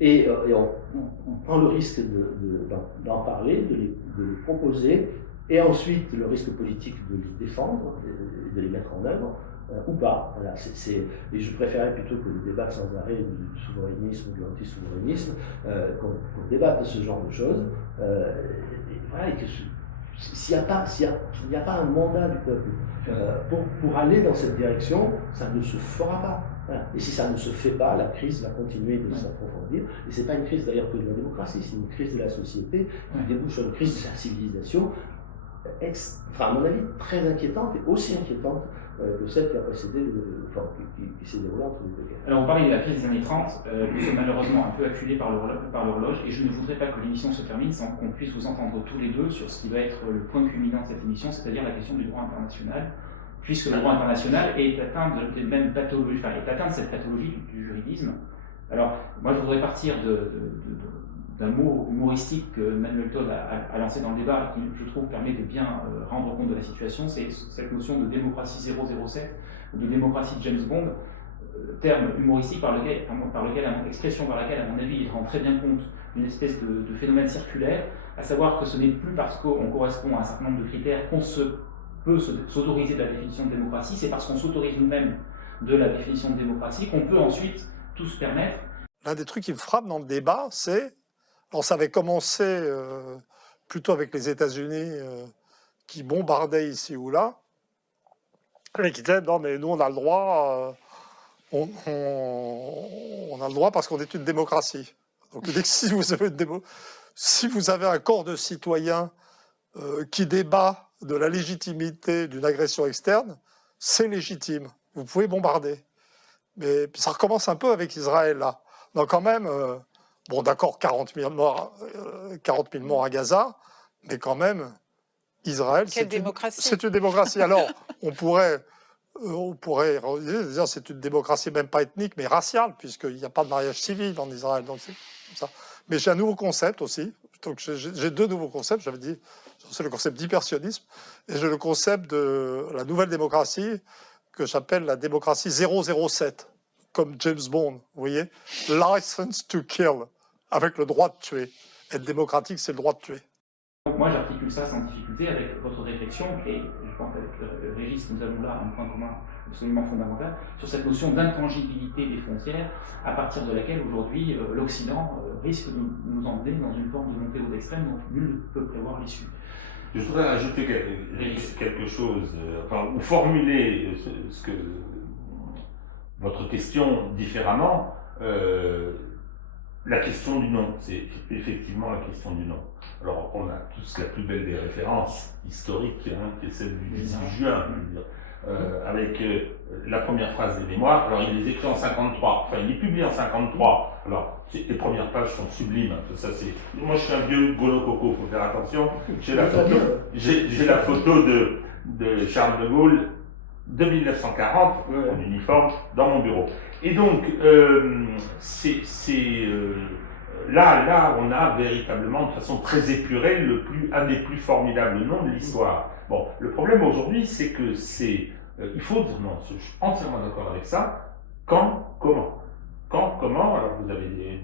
et on prend le risque d'en parler, de les proposer, et ensuite le risque politique de les défendre, de les mettre en œuvre, ou pas. Voilà, et je préférais plutôt que le débat sans arrêt du souverainisme ou de l'anti-souverainisme, qu'on débatte de ce genre de choses, et que s'il n'y a pas un mandat du peuple pour aller dans cette direction, ça ne se fera pas. Voilà. Et si ça ne se fait pas, la crise va continuer de s'approfondir. Et ce n'est pas une crise d'ailleurs que de la démocratie, c'est une crise de la société qui débouche sur une crise de la civilisation, à mon avis, très inquiétante et aussi inquiétante celle qui a précédé, qui s'est déroulée entre les deux guerres. Alors, on parlait de la crise des années 30, nous sommes malheureusement un peu acculés par l'horloge, et je ne voudrais pas que l'émission se termine sans qu'on puisse vous entendre tous les deux sur ce qui va être le point culminant de cette émission, c'est-à-dire la question du droit international, puisque le droit international est atteint de même pathologie, enfin, est atteint de cette pathologie du juridisme. Alors, moi, je voudrais partir d'un mot humoristique que Manuel Todd a lancé dans le débat et qui, je trouve, permet de bien rendre compte de la situation, c'est cette notion de démocratie 007 ou de démocratie de James Bond, terme humoristique expression par laquelle, à mon avis, il rend très bien compte d'une espèce de phénomène circulaire, à savoir que ce n'est plus parce qu'on correspond à un certain nombre de critères qu'on peut s'autoriser de la définition de démocratie, c'est parce qu'on s'autorise nous-mêmes de la définition de démocratie qu'on peut ensuite tout se permettre. L'un des trucs qui me frappe dans le débat, c'est... Alors ça avait commencé plutôt avec les États-Unis qui bombardaient ici ou là, et qui disaient non mais nous on a le droit, on a le droit parce qu'on est une démocratie. Donc dès que si vous avez un corps de citoyens qui débat de la légitimité d'une agression externe, c'est légitime. Vous pouvez bombarder. Mais ça recommence un peu avec Israël là. Donc quand même. Bon, d'accord, 40 000 morts à Gaza, mais quand même, Israël, c'est une démocratie. Alors, on pourrait dire c'est une démocratie même pas ethnique, mais raciale, puisqu'il n'y a pas de mariage civil en Israël. Donc c'est comme ça. Mais j'ai un nouveau concept aussi. Donc j'ai deux nouveaux concepts. J'avais dit, c'est le concept d'hypersionisme, et j'ai le concept de la nouvelle démocratie que j'appelle la démocratie 007. Comme James Bond, vous voyez, license to kill, avec le droit de tuer. Être démocratique, c'est le droit de tuer. Donc moi, j'articule ça sans difficulté avec votre réflexion, et je pense qu'avec le Régis, nous avons là un point commun absolument fondamental, sur cette notion d'intangibilité des frontières, à partir de laquelle, aujourd'hui, l'Occident risque de nous emmener dans une forme de montée aux extrêmes dont nul ne peut prévoir l'issue. Je voudrais ajouter quelque chose, ou formuler votre question différemment. La question du nom, c'est effectivement la question du nom. Alors, on a tous la plus belle des références historiques, qui est celle du 18 juin, avec la première phrase des mémoires. Alors, il les écrit en 53, enfin, il est publié en 53. Alors, les premières pages sont sublimes. Ça, moi, je suis un vieux golo-coco, il faut faire attention. J'ai la photo de Charles de Gaulle de 1940, en uniforme, dans mon bureau. Et donc, là, on a véritablement, de façon très épurée, un des plus formidables noms de l'histoire. Bon, le problème aujourd'hui, c'est que il faut dire non, je suis entièrement d'accord avec ça. Quand, comment? Quand, comment? Alors, vous avez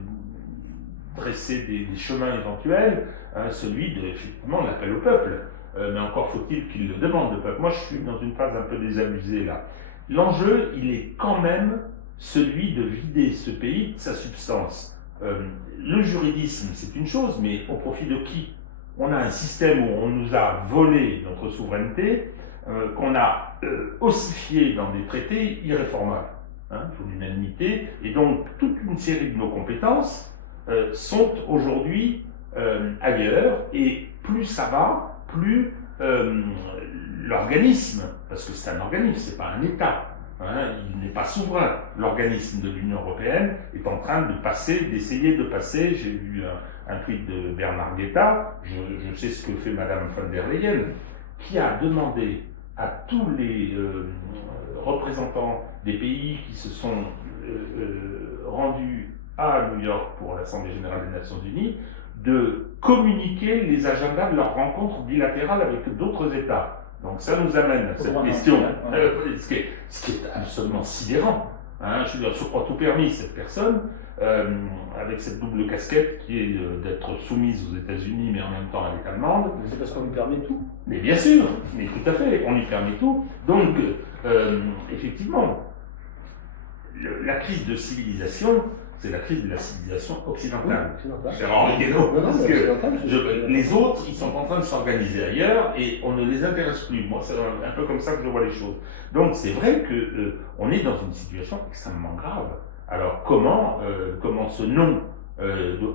dressé des chemins éventuels, celui de, effectivement, l'appel au peuple. Mais encore faut-il qu'il le demande, le peuple. Moi, je suis dans une phase un peu désabusée, là. L'enjeu, il est quand même celui de vider ce pays de sa substance. Le juridisme, c'est une chose, mais au profit de qui? On a un système où on nous a volé notre souveraineté, qu'on a ossifié dans des traités irréformables. Il faut l'unanimité, et donc toute une série de nos compétences sont aujourd'hui ailleurs, et plus ça va, plus l'organisme, parce que c'est un organisme, c'est pas un État, il n'est pas souverain. L'organisme de l'Union européenne est en train d'essayer de passer. J'ai vu un tweet de Bernard Guetta, je sais ce que fait Madame von der Leyen, qui a demandé à tous les représentants des pays qui se sont rendus à New York pour l'Assemblée générale des Nations Unies de communiquer les agendas de leurs rencontres bilatérales avec d'autres États. Donc ça nous amène à cette question, ce qui est absolument sidérant. Je veux dire, je crois tout permis, cette personne, avec cette double casquette qui est d'être soumise aux États-Unis, mais en même temps elle est allemande. C'est parce qu'on lui permet tout. Mais bien sûr, mais tout à fait, on lui permet tout. Donc, effectivement, la crise de civilisation, c'est la crise de la civilisation occidentale. C'est Henri Guénaud. Parce que les autres, ils sont en train de s'organiser ailleurs et on ne les intéresse plus. Moi, c'est un peu comme ça que je vois les choses. Donc, c'est vrai qu'on est dans une situation extrêmement grave. Alors, comment ce nom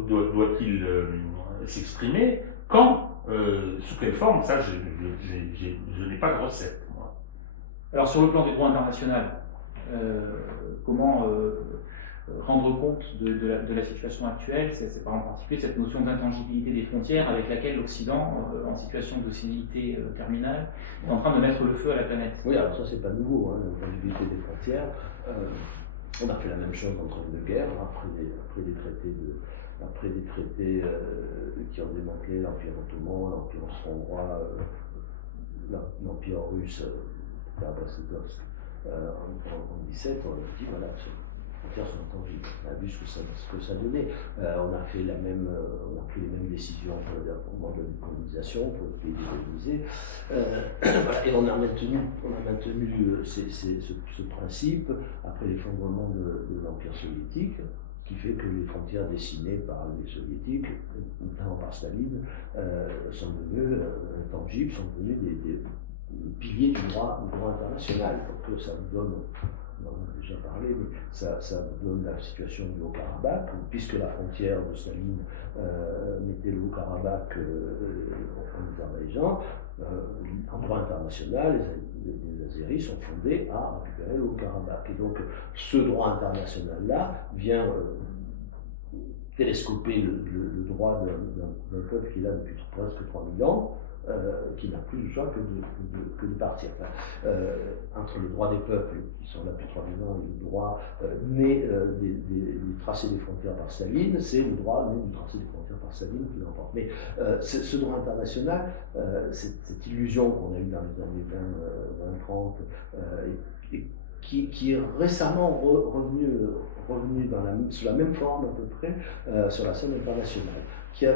doit-il s'exprimer? Quand? Sous quelle forme? Ça, je n'ai pas de recette. Alors sur le plan du droit international, comment rendre compte de la situation actuelle, c'est en particulier cette notion d'intangibilité des frontières avec laquelle l'Occident, en situation de sénilité terminale, est en train de mettre le feu à la planète. Oui, alors ça c'est pas nouveau, hein, l'intangibilité des frontières. On a fait la même chose entre les deux guerres, après des traités qui ont démantelé l'Empire ottoman, l'Empire austro-hongrois, l'Empire russe, Brest-Litovsk, en 17, on a dit voilà, les frontières sont intangibles. On a vu ce que ça donnait. On a pris les mêmes décisions au moment de la décolonisation pour les pays décolonisés. Voilà, et on a maintenu ce principe après l'effondrement de l'Empire soviétique, qui fait que les frontières dessinées par les soviétiques, notamment par Staline, sont devenues intangibles, sont devenues des piliers du droit international. Donc ça nous donne, on en a déjà parlé, mais ça nous donne la situation du Haut-Karabakh, puisque la frontière de Staline mettait le Haut-Karabakh en Azerbaïdjan. En droit international, les Azéris sont fondés à récupérer le Haut-Karabakh. Et donc ce droit international-là vient télescoper le droit d'un peuple qui est là depuis presque 3000 ans, qui n'a plus le choix que de partir. Enfin, entre les droits des peuples qui sont là depuis 3000 ans et le droit né du tracé des frontières par Staline, c'est le droit né du tracé des frontières par Staline qui l'emporte. Mais ce droit international, cette illusion qu'on a eue dans les années 20-30, qui est récemment revenu sous la même forme à peu près sur la scène internationale, qui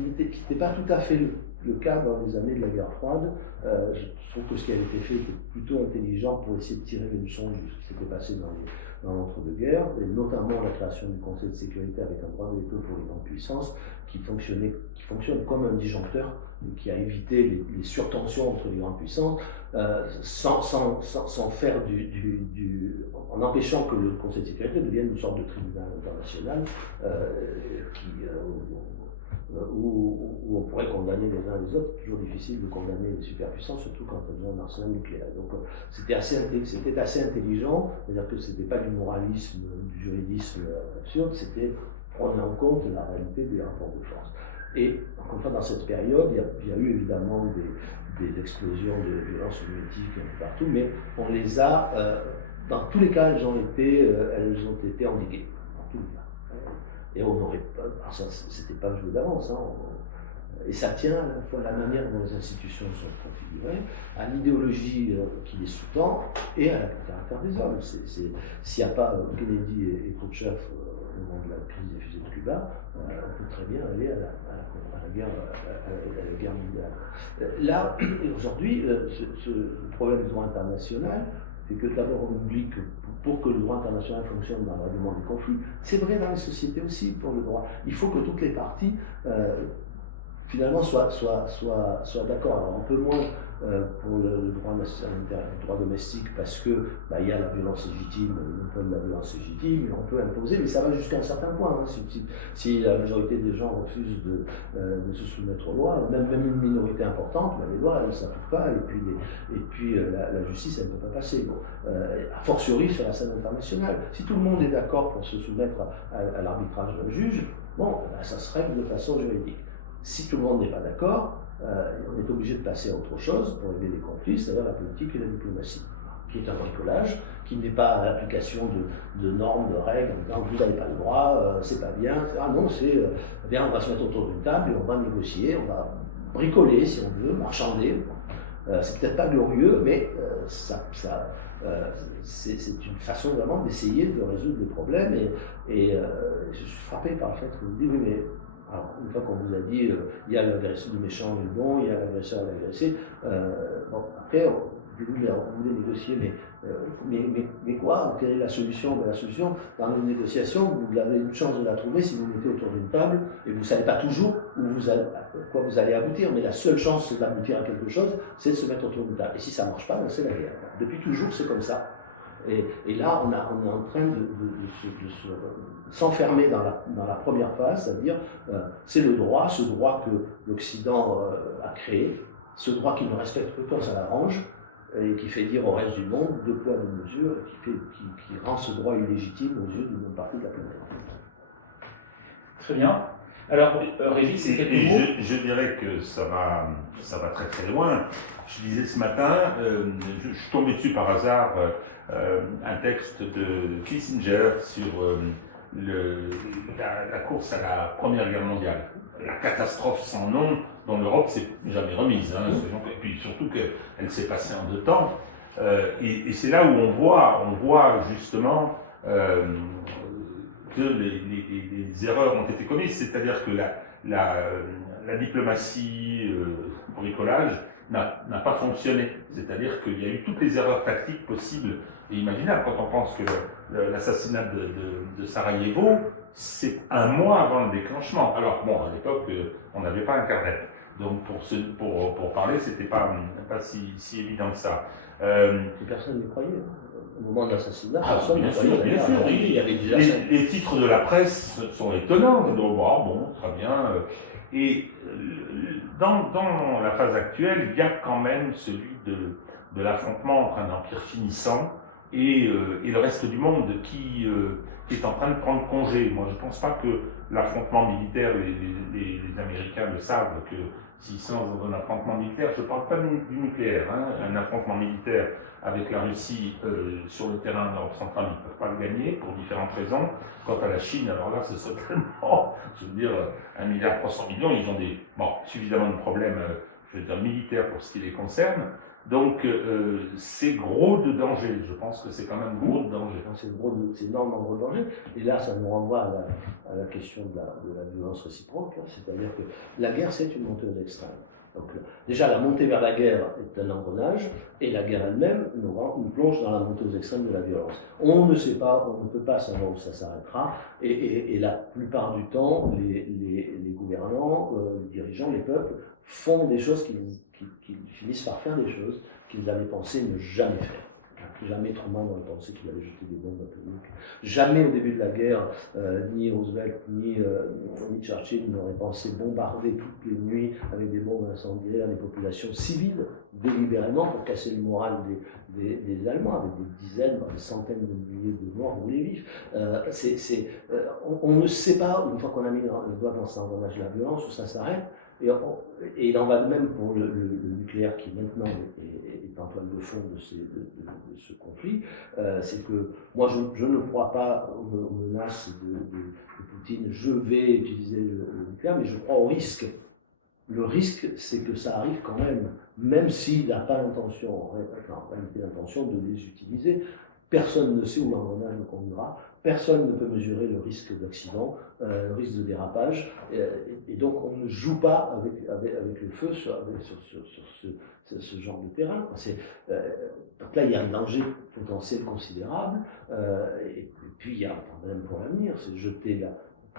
n'était pas tout à fait le cas dans les années de la guerre froide. Je trouve que ce qui a été fait était plutôt intelligent pour essayer de tirer les leçons de ce qui s'était passé dans l'entre-deux-guerres, et notamment la création du Conseil de sécurité avec un droit de veto pour les grandes puissances qui fonctionne comme un disjoncteur, qui a évité les surtensions entre les grandes puissances, sans faire en empêchant que le Conseil de sécurité devienne une sorte de tribunal international où on pourrait condamner les uns les autres. C'est toujours difficile de condamner les superpuissances, surtout quand elles ont un arsenal nucléaire. Donc c'était assez intelligent, c'est-à-dire que c'était pas du moralisme, du juridisme absurde, c'était prendre en compte la réalité des rapports de force. Et encore une fois, dans cette période, il y a eu évidemment des explosions de violences soviétiques un peu partout, mais on les a, dans tous les cas, elles ont été endiguées, dans tous les cas. Et on n'aurait pas, c'était pas joué d'avance, hein, et ça tient à la fois à la manière dont les institutions sont configurées, à l'idéologie qui les sous-tend et à la caractère des hommes. S'il n'y a pas Kennedy et Khrouchtchev au moment de la crise des fusées de Cuba, on peut très bien aller à la guerre mondiale. Là, aujourd'hui, ce problème du droit international, c'est que d'abord on oublie que pour que le droit international fonctionne dans le règlement des conflits, c'est vrai dans les sociétés aussi pour le droit. Il faut que toutes les parties finalement soient d'accord. Alors un peu moins pour le droit national, le droit domestique, parce que il y a la violence légitime, le point de la violence légitime, et on peut imposer, mais ça va jusqu'à un certain point. Hein. Si la majorité des gens refusent de se soumettre aux lois, même une minorité importante, les lois elles ne s'appliquent pas, et puis la justice elle ne peut pas passer. Bon, a fortiori sur la scène internationale. Si tout le monde est d'accord pour se soumettre à l'arbitrage d'un juge, ça se règle de façon juridique. Si tout le monde n'est pas d'accord, on est obligé de passer à autre chose pour régler les conflits, c'est-à-dire la politique et la diplomatie, qui est un bricolage, qui n'est pas l'application de normes, de règles, en disant vous n'avez pas le droit, c'est pas bien, etc. Non, bien, on va se mettre autour d'une table et on va négocier, on va bricoler si on veut, marchander. C'est peut-être pas glorieux, mais c'est une façon vraiment d'essayer de résoudre le problème. Et je suis frappé par le fait que vous dites oui, mais alors, une fois qu'on vous a dit il y a l'agresseur du méchant et le bon, il y a l'agresseur et l'agressé, après vous voulez négocier, mais quoi? Quelle est la solution? La solution, dans une négociation, vous avez une chance de la trouver si vous vous mettez autour d'une table et vous ne savez pas toujours quoi vous allez aboutir, mais la seule chance d'aboutir à quelque chose, c'est de se mettre autour d'une table. Et si ça ne marche pas, c'est la guerre. Depuis toujours, c'est comme ça. Et là, on est en train de s'enfermer dans la première phase, c'est-à-dire c'est le droit, ce droit que l'Occident a créé, ce droit qui ne respecte que quand ça l'arrange, et qui fait dire au reste du monde 2 poids 2 mesures, et qui rend ce droit illégitime aux yeux d'une bonne partie de la planète. Très bien. Alors, Régis, c'est quelques mots. Je dirais que ça va très très loin. Je disais ce matin, je suis tombé dessus par hasard, un texte de Kissinger sur la course à la Première Guerre mondiale. La catastrophe sans nom dont l'Europe s'est jamais remise. Hein, et puis surtout qu'elle s'est passée en 2 temps. Et c'est là où on voit justement que les erreurs ont été commises, c'est-à-dire que la diplomatie bricolage n'a pas fonctionné. C'est-à-dire qu'il y a eu toutes les erreurs tactiques possibles et imaginables. Quand on pense que l'assassinat de Sarajevo, c'est 1 mois avant le déclenchement. Alors bon, à l'époque, on n'avait pas Internet. Donc pour parler, c'était pas si évident que ça. Personne ne croyait. Au moment de l'assassinat, bien sûr. Il y avait déjà les titres de la presse sont étonnants. Donc, bon, très bien. Et dans la phase actuelle, il y a quand même celui de l'affrontement entre un empire finissant et le reste du monde qui est en train de prendre congé. Moi, je ne pense pas que l'affrontement militaire, les Américains le savent, que s'ils sont dans un affrontement militaire, je ne parle pas du nucléaire, hein, un affrontement militaire avec la Russie sur le terrain d'Europe centrale, ils ne peuvent pas le gagner pour différentes raisons. Quant à la Chine, alors là, ce serait tellement, je veux dire, 1,3 milliard, ils ont suffisamment de problèmes, je veux dire, militaires pour ce qui les concerne. Donc, c'est gros de danger. Je pense que c'est quand même gros de danger. C'est énormément gros de danger. Et là, ça nous renvoie à la question de la violence réciproque. Hein. C'est-à-dire que la guerre, c'est une montée aux extrêmes. Donc, déjà, la montée vers la guerre est un engrenage, et la guerre elle-même nous plonge dans la montée aux extrêmes de la violence. On ne sait pas, on ne peut pas savoir où ça s'arrêtera, et la plupart du temps, les gouvernants, les dirigeants, les peuples font des choses qu'ils finissent par faire des choses qu'ils avaient pensé ne jamais faire. Jamais Truman n'aurait pensé qu'il allait jeter des bombes atomiques. Jamais au début de la guerre, ni Roosevelt ni Churchill n'auraient pensé bombarder toutes les nuits avec des bombes incendiaires les populations civiles, délibérément, pour casser le moral des Allemands, avec des dizaines, des centaines de milliers de morts brûlés vifs. On ne sait pas, une fois qu'on a mis le doigt dans cet engrenage de la violence, où ça s'arrête. Et il en va de même pour le nucléaire qui maintenant est en toile de fond de ce conflit. C'est que moi je ne crois pas aux menaces de Poutine. Je vais utiliser le nucléaire, mais je crois au risque. Le risque, c'est que ça arrive quand même s'il n'a pas l'intention, en réalité l'intention de les utiliser. Personne ne sait où l'engrenage nous conduira. Personne ne peut mesurer le risque d'accident, le risque de dérapage, et donc on ne joue pas avec le feu sur ce genre de terrain. Donc là, il y a un danger potentiel considérable, et puis il y a un problème pour l'avenir, c'est jeter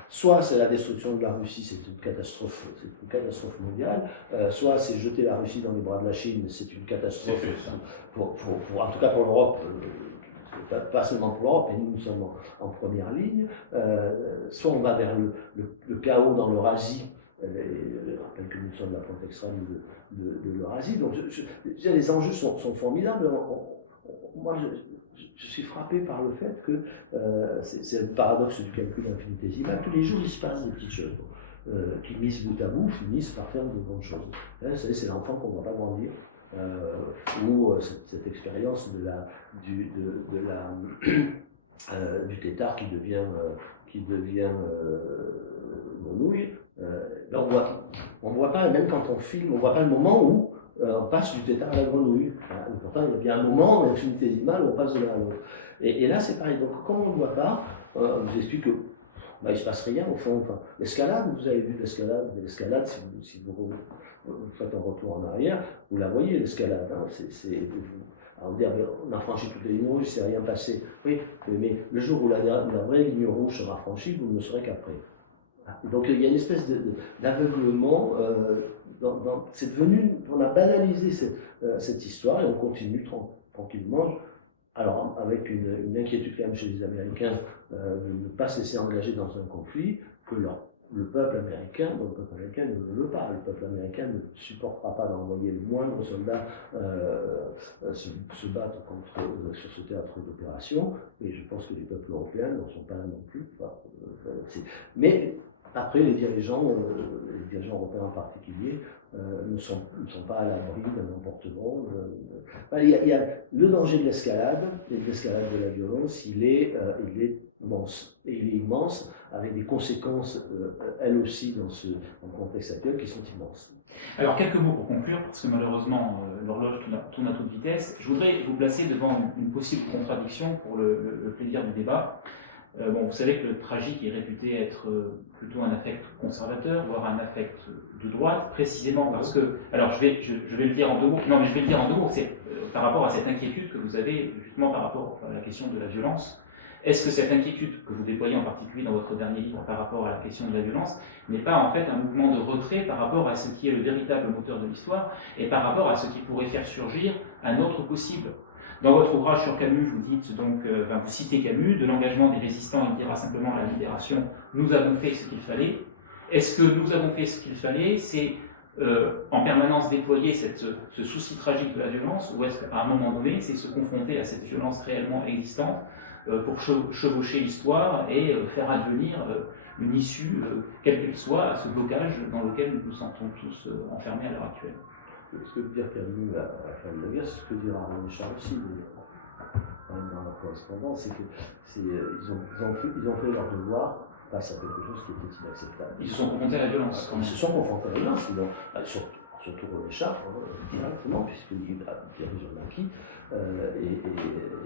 soit c'est la destruction de la Russie, c'est une catastrophe mondiale, soit c'est jeter la Russie dans les bras de la Chine, c'est une catastrophe, en tout cas pour l'Europe. Pas seulement pour l'Europe, et nous sommes en première ligne, soit on va vers le chaos dans l'Eurasie, je rappelle que nous sommes la pointe extrême de l'Eurasie, donc les enjeux sont formidables. Moi, je suis frappé par le fait que c'est le paradoxe du calcul infinitésimal. Tous les jours, il se passe des petites choses qui, mises bout à bout, finissent par faire de grandes choses. C'est l'enfant qu'on ne voit pas grandir. Ou cette expérience du tétard qui devient grenouille. On voit pas, même quand on filme, on voit pas le moment où on passe du tétard à la grenouille. Pourtant, il y a bien un moment infinitésimal où on passe de l'un à l'autre. Et là, c'est pareil. Donc, comme on ne le voit pas, on vous explique que il ne se passe rien au fond. Enfin, l'escalade, vous avez vu l'escalade, si vous faites un retour en arrière, vous la voyez, l'escalade. Hein, on dit, on a franchi toutes les lignes rouges, il ne s'est rien passé. Oui, mais le jour où la vraie ligne rouge sera franchie, vous ne le saurez qu'après. Donc il y a une espèce d'aveuglement. C'est devenu, on a banalisé cette histoire et on continue tranquillement. Alors, avec une inquiétude quand même chez les Américains de ne pas se laisser engager dans un conflit que leur le peuple américain ne le veut pas. Le peuple américain ne supportera pas d'envoyer le moindre soldat se battre sur ce théâtre d'opération, et je pense que les peuples européens n'en sont pas là non plus. Mais après, les dirigeants européens en particulier, ne sont pas à l'abri d'un emportement. Il y a le danger de l'escalade, et de l'escalade de la violence, il est immense. Et il est immense avec des conséquences, elles aussi, dans le contexte actuel, qui sont immenses. Alors, quelques mots pour conclure, parce que malheureusement, l'horloge tourne à toute vitesse. Je voudrais vous placer devant une possible contradiction pour le plaisir du débat. Vous savez que le tragique est réputé être plutôt un affect conservateur, voire un affect de droite, précisément parce que... Alors, je vais le dire en deux mots. Non, mais je vais le dire en deux mots. C'est par rapport à cette inquiétude que vous avez, justement, par rapport à la question de la violence. Est-ce que cette inquiétude que vous déployez en particulier dans votre dernier livre par rapport à la question de la violence n'est pas en fait un mouvement de retrait par rapport à ce qui est le véritable moteur de l'histoire et par rapport à ce qui pourrait faire surgir un autre possible? Dans votre ouvrage sur Camus, vous dites donc, vous citez Camus, de l'engagement des résistants, il dira simplement à la libération, nous avons fait ce qu'il fallait. Est-ce que nous avons fait ce qu'il fallait, c'est en permanence déployer ce souci tragique de la violence, ou est-ce qu'à un moment donné, c'est se confronter à cette violence réellement existante pour chevaucher l'histoire et faire advenir une issue, quelle qu'elle soit, à ce blocage dans lequel nous nous sentons tous enfermés à l'heure actuelle? Ce que veut dire Camus à la fin de la guerre, c'est ce que dira Arnaud Char aussi, dans leur correspondance, c'est qu'ils ont fait leur devoir face à quelque chose qui était inacceptable. Ils se sont confrontés à la violence. Ils se sont confrontés à la violence, surtout René Char, directement, puisqu'il dirige le maquis, et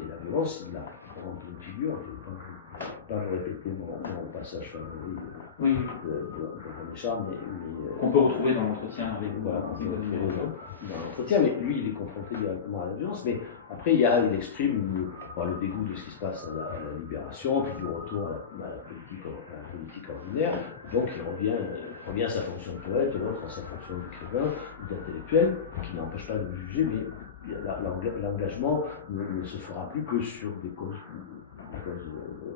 la violence, il l'a rendu une figure. Je ne vais pas répéter mon passage favori de René Char, mais on peut retrouver dans l'entretien avec vous. Voilà, dans l'entretien, mais lui, il est confronté directement à la violence. Mais après, il exprime le dégoût de ce qui se passe à la libération, puis du retour à la politique ordinaire. Donc, il revient à sa fonction de poète, l'autre à sa fonction d'écrivain, d'intellectuel, qui n'empêche pas de le juger, mais l'engagement ne se fera plus que sur des causes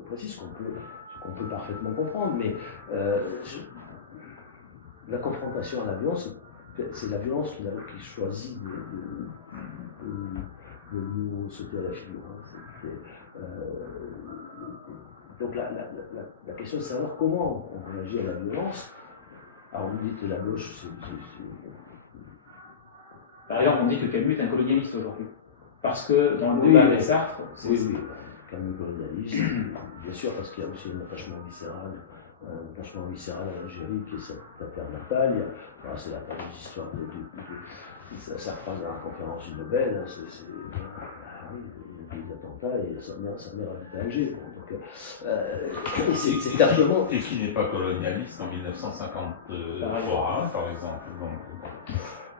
précises qu'on peut parfaitement comprendre. Mais la confrontation à la violence, c'est la violence qui choisit de nous sauter à la figure. Donc la question est de savoir comment on réagit à la violence. Alors vous dites que la gauche, Par ailleurs, on dit que Camus est un colonialiste aujourd'hui. Parce que dans le débat avec Sartre... Oui, Camus colonialiste, bien sûr, parce qu'il y a aussi un attachement viscéral à l'Algérie, qui est cette affaire natale. C'est la fameuse histoire ça repasse dans la conférence du Nobel, le pays d'attentat, et sa mère habite à Alger. Donc, c'est largement... Et qui n'est pas colonialiste en 1953, par exemple.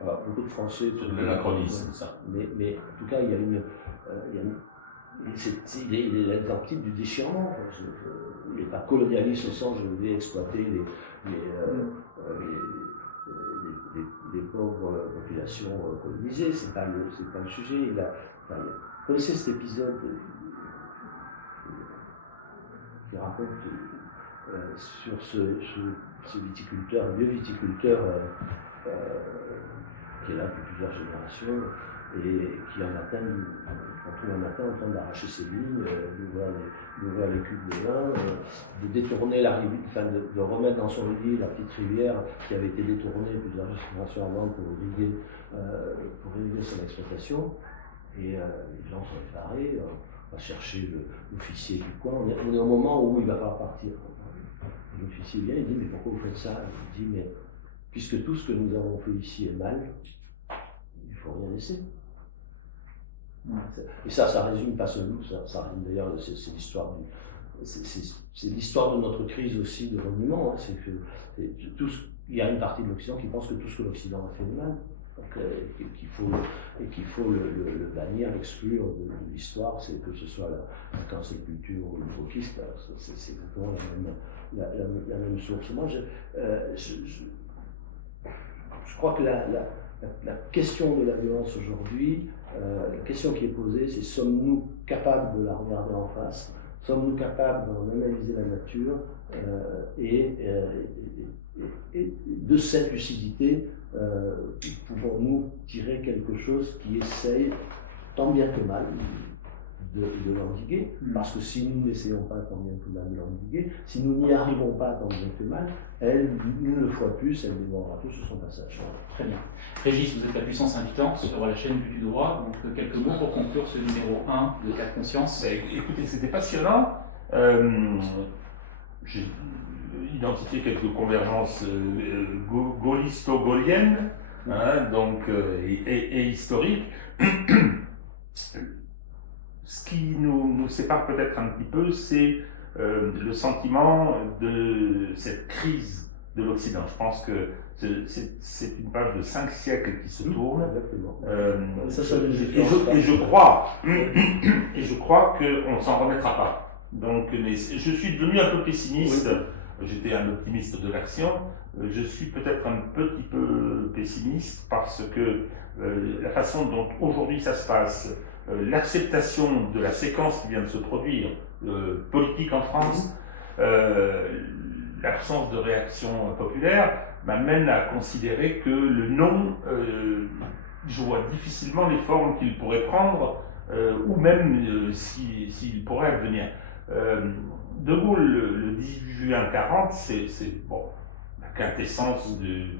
Alors, beaucoup de Français... C'est de l'anachronisme, ça. Mais en tout cas, il y a il est l'exemple type du déchirement. Il n'est pas colonialiste au sens je vais exploiter les pauvres populations colonisées. C'est pas le sujet. Vous connaissez cet épisode qui raconte sur ce viticulteur, vieux viticulteur qui est là depuis plusieurs générations et qui un matin, en train d'arracher ses vignes, d'ouvrir les cuves de vin, de détourner la rivière, de remettre dans son rivière la petite rivière qui avait été détournée plusieurs générations avant pour irriguer son exploitation. Et les gens sont effarés, on va chercher l'officier du coin. On est au moment où il va falloir partir. L'officier vient, il dit mais pourquoi vous faites ça? Il dit mais puisque tout ce que nous avons fait ici est mal, il ne faut rien laisser. Et ça résume pas seulement, ça résume d'ailleurs, c'est l'histoire de notre crise aussi de reniement. C'est que il y a une partie de l'Occident qui pense que tout ce que l'Occident a fait est mal, qu'il faut le bannir, l'exclure de l'histoire, c'est que ce soit la cancel culture ou le wokisme, c'est exactement la même source. Moi, je crois que la question de la violence aujourd'hui, la question qui est posée, c'est sommes-nous capables de la regarder en face Sommes-nous capables d'analyser la nature et de cette lucidité, pouvons-nous tirer quelque chose qui essaye, tant bien que mal, de l'endiguer, parce que si nous n'essayons pas tant bien que mal de l'endiguer, si nous n'y arrivons pas tant bien que mal, elle, une fois plus, elle dévorera tout sur son passage. Très bien. Régis, vous êtes la puissance invitante sur la chaîne du droit, donc quelques mots pour conclure ce numéro 1 de Cas de conscience. Écoutez, c'était passionnant. J'ai identifié quelques convergences gaullisto-gauliennes, donc, et historiques. Ce qui nous sépare peut-être un petit peu, c'est le sentiment de cette crise de l'Occident. Je pense que c'est une page de 5 siècles qui se tourne. Et je crois qu'on ne s'en remettra pas. Donc, je suis devenu un peu pessimiste. J'étais un optimiste de l'action. Je suis peut-être un petit peu pessimiste parce que la façon dont aujourd'hui ça se passe, l'acceptation de la séquence qui vient de se produire, politique en France, l'absence de réaction populaire, m'amène à considérer que le non, je vois difficilement les formes qu'il pourrait prendre, ou même s'il pourrait advenir. De Gaulle, le 18 juin 40, c'est bon, la quintessence du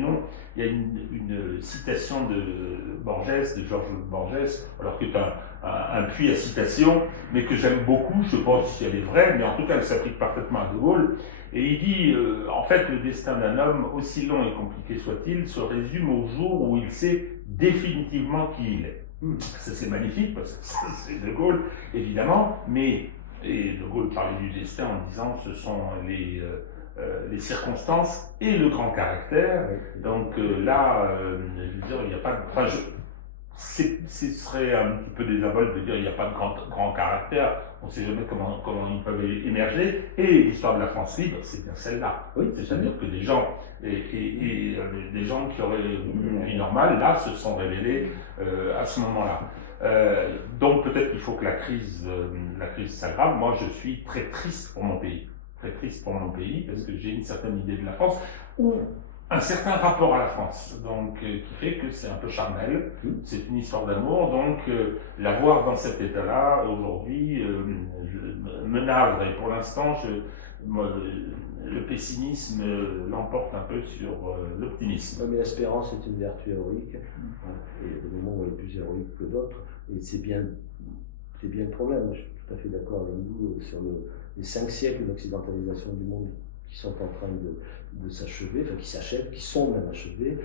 nom. Il y a une citation de Borges, de Georges Borges, alors que c'est un puits à citation, mais que j'aime beaucoup. Je ne sais pas si elle est vraie, mais en tout cas, elle s'applique parfaitement à De Gaulle. Et il dit, en fait, le destin d'un homme, aussi long et compliqué soit-il, se résume au jour où il sait définitivement qui il est. Ça, c'est magnifique, parce que c'est De Gaulle, évidemment, mais et De Gaulle parlait du destin en disant ce sont les circonstances et le grand caractère. Donc là, je veux dire, il n'y a pas de... Enfin, ce serait un petit peu désinvolte de dire il n'y a pas de grand caractère, on ne sait jamais comment ils peuvent émerger, et l'histoire de la France libre, c'est bien celle-là. C'est-à-dire que des gens, des gens qui auraient une vie normale, là, se sont révélés à ce moment-là. Donc peut-être qu'il faut que la crise s'aggrave. Moi, je suis très triste pour mon pays. Très triste pour mon pays, parce que j'ai une certaine idée de la France, ou un certain rapport à la France, donc qui fait que c'est un peu charnel, c'est une histoire d'amour, donc la voir dans cet état-là, aujourd'hui, me navre, et pour l'instant, le pessimisme l'emporte un peu sur l'optimisme. Mais l'espérance est une vertu héroïque, et il y a des moments où elle est plus héroïque que d'autres, et c'est bien le problème. Je suis tout à fait d'accord avec vous sur les 5 siècles d'occidentalisation du monde qui sont en train de s'achever, enfin qui s'achèvent, qui sont même achevés,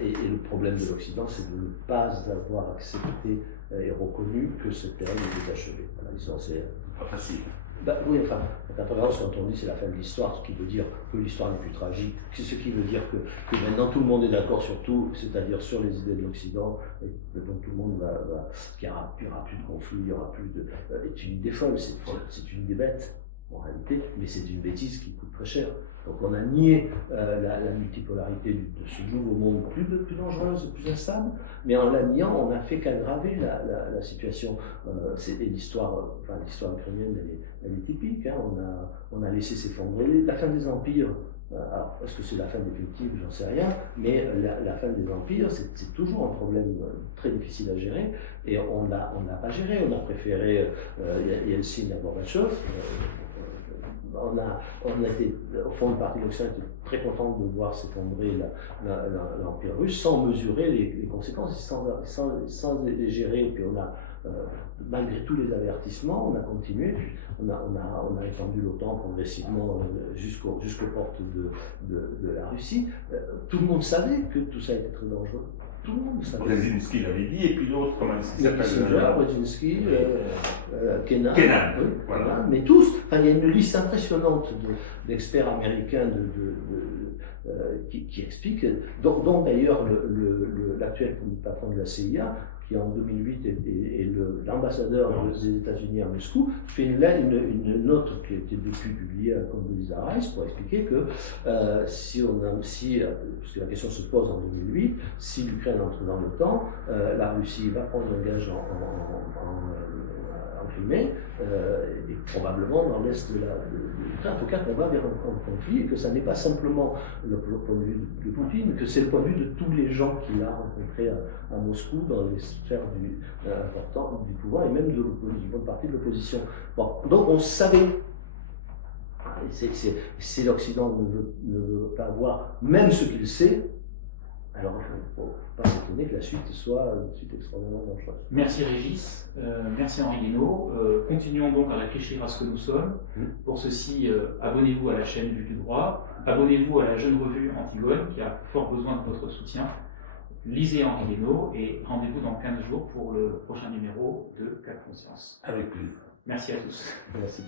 et le problème de l'Occident, c'est de ne pas avoir accepté et reconnu que cette période était achevée. Voilà, l'histoire, c'est pas facile. Oui, enfin, quand on dit c'est la fin de l'histoire, ce qui veut dire que l'histoire n'est plus tragique, c'est ce qui veut dire que maintenant tout le monde est d'accord sur tout, c'est-à-dire sur les idées de l'Occident, et donc tout le monde qu'il n'y aura plus de conflit, il n'y aura plus de... C'est une idée folle, c'est une idée bête, en réalité, mais c'est une bêtise qui coûte très cher. Donc on a nié la multipolarité de ce nouveau monde plus dangereuse, plus instable, mais en la niant, on n'a fait qu'aggraver la situation. Et l'histoire ukrainienne, elle est typique. Hein. On a laissé s'effondrer la fin des empires. Alors, est-ce que c'est la fin définitive? J'en sais rien, mais la fin des empires, c'est toujours un problème très difficile à gérer, et on l'a pas géré. On a préféré Yeltsin à Gorbatchev. On a été, au fond, le parti de l'Occident était très content de voir s'effondrer l'Empire russe sans mesurer les conséquences, sans les gérer. Et puis on a, malgré tous les avertissements, on a continué, on a étendu l'OTAN progressivement jusqu'aux portes de la Russie. Tout le monde savait que tout ça était très dangereux. Tout le monde savait. Brzezinski l'avait dit, et puis d'autres, comment il s'appelle Brzezinski, Kennan. Oui, voilà. Mais tous, il y a une liste impressionnante d'experts américains qui expliquent, dont d'ailleurs l'actuel patron de la CIA, qui en 2008 est l'ambassadeur des États-Unis à Moscou, fait une note qui a été depuis publiée à Condoleezza Rice pour expliquer que parce que la question se pose en 2008, si l'Ukraine entre dans l'OTAN, la Russie va prendre un gage en Crimée, et probablement dans l'est de l'Ukraine, en tout cas qu'on va vers un conflit, et que ça n'est pas simplement le point de vue de Poutine, que c'est le point de vue de tous les gens qu'il a rencontrés à Moscou, dans les sphères importantes du pouvoir, et même de une bonne partie de l'opposition. Bon, donc on savait. Si l'Occident ne veut pas voir même ce qu'il sait, alors il ne faut pas s'étonner que la suite soit une suite extraordinairement dangereuse. Merci Régis, merci Henri Guénaud. Continuons donc à réfléchir à ce que nous sommes. Pour ceci, abonnez-vous à la chaîne Vue du Droit, abonnez-vous à la jeune revue Antigone qui a fort besoin de votre soutien. Lisez Henri Guénaud et rendez-vous dans 15 jours pour le prochain numéro de Cas de conscience. Avec plaisir. Merci à tous. Merci.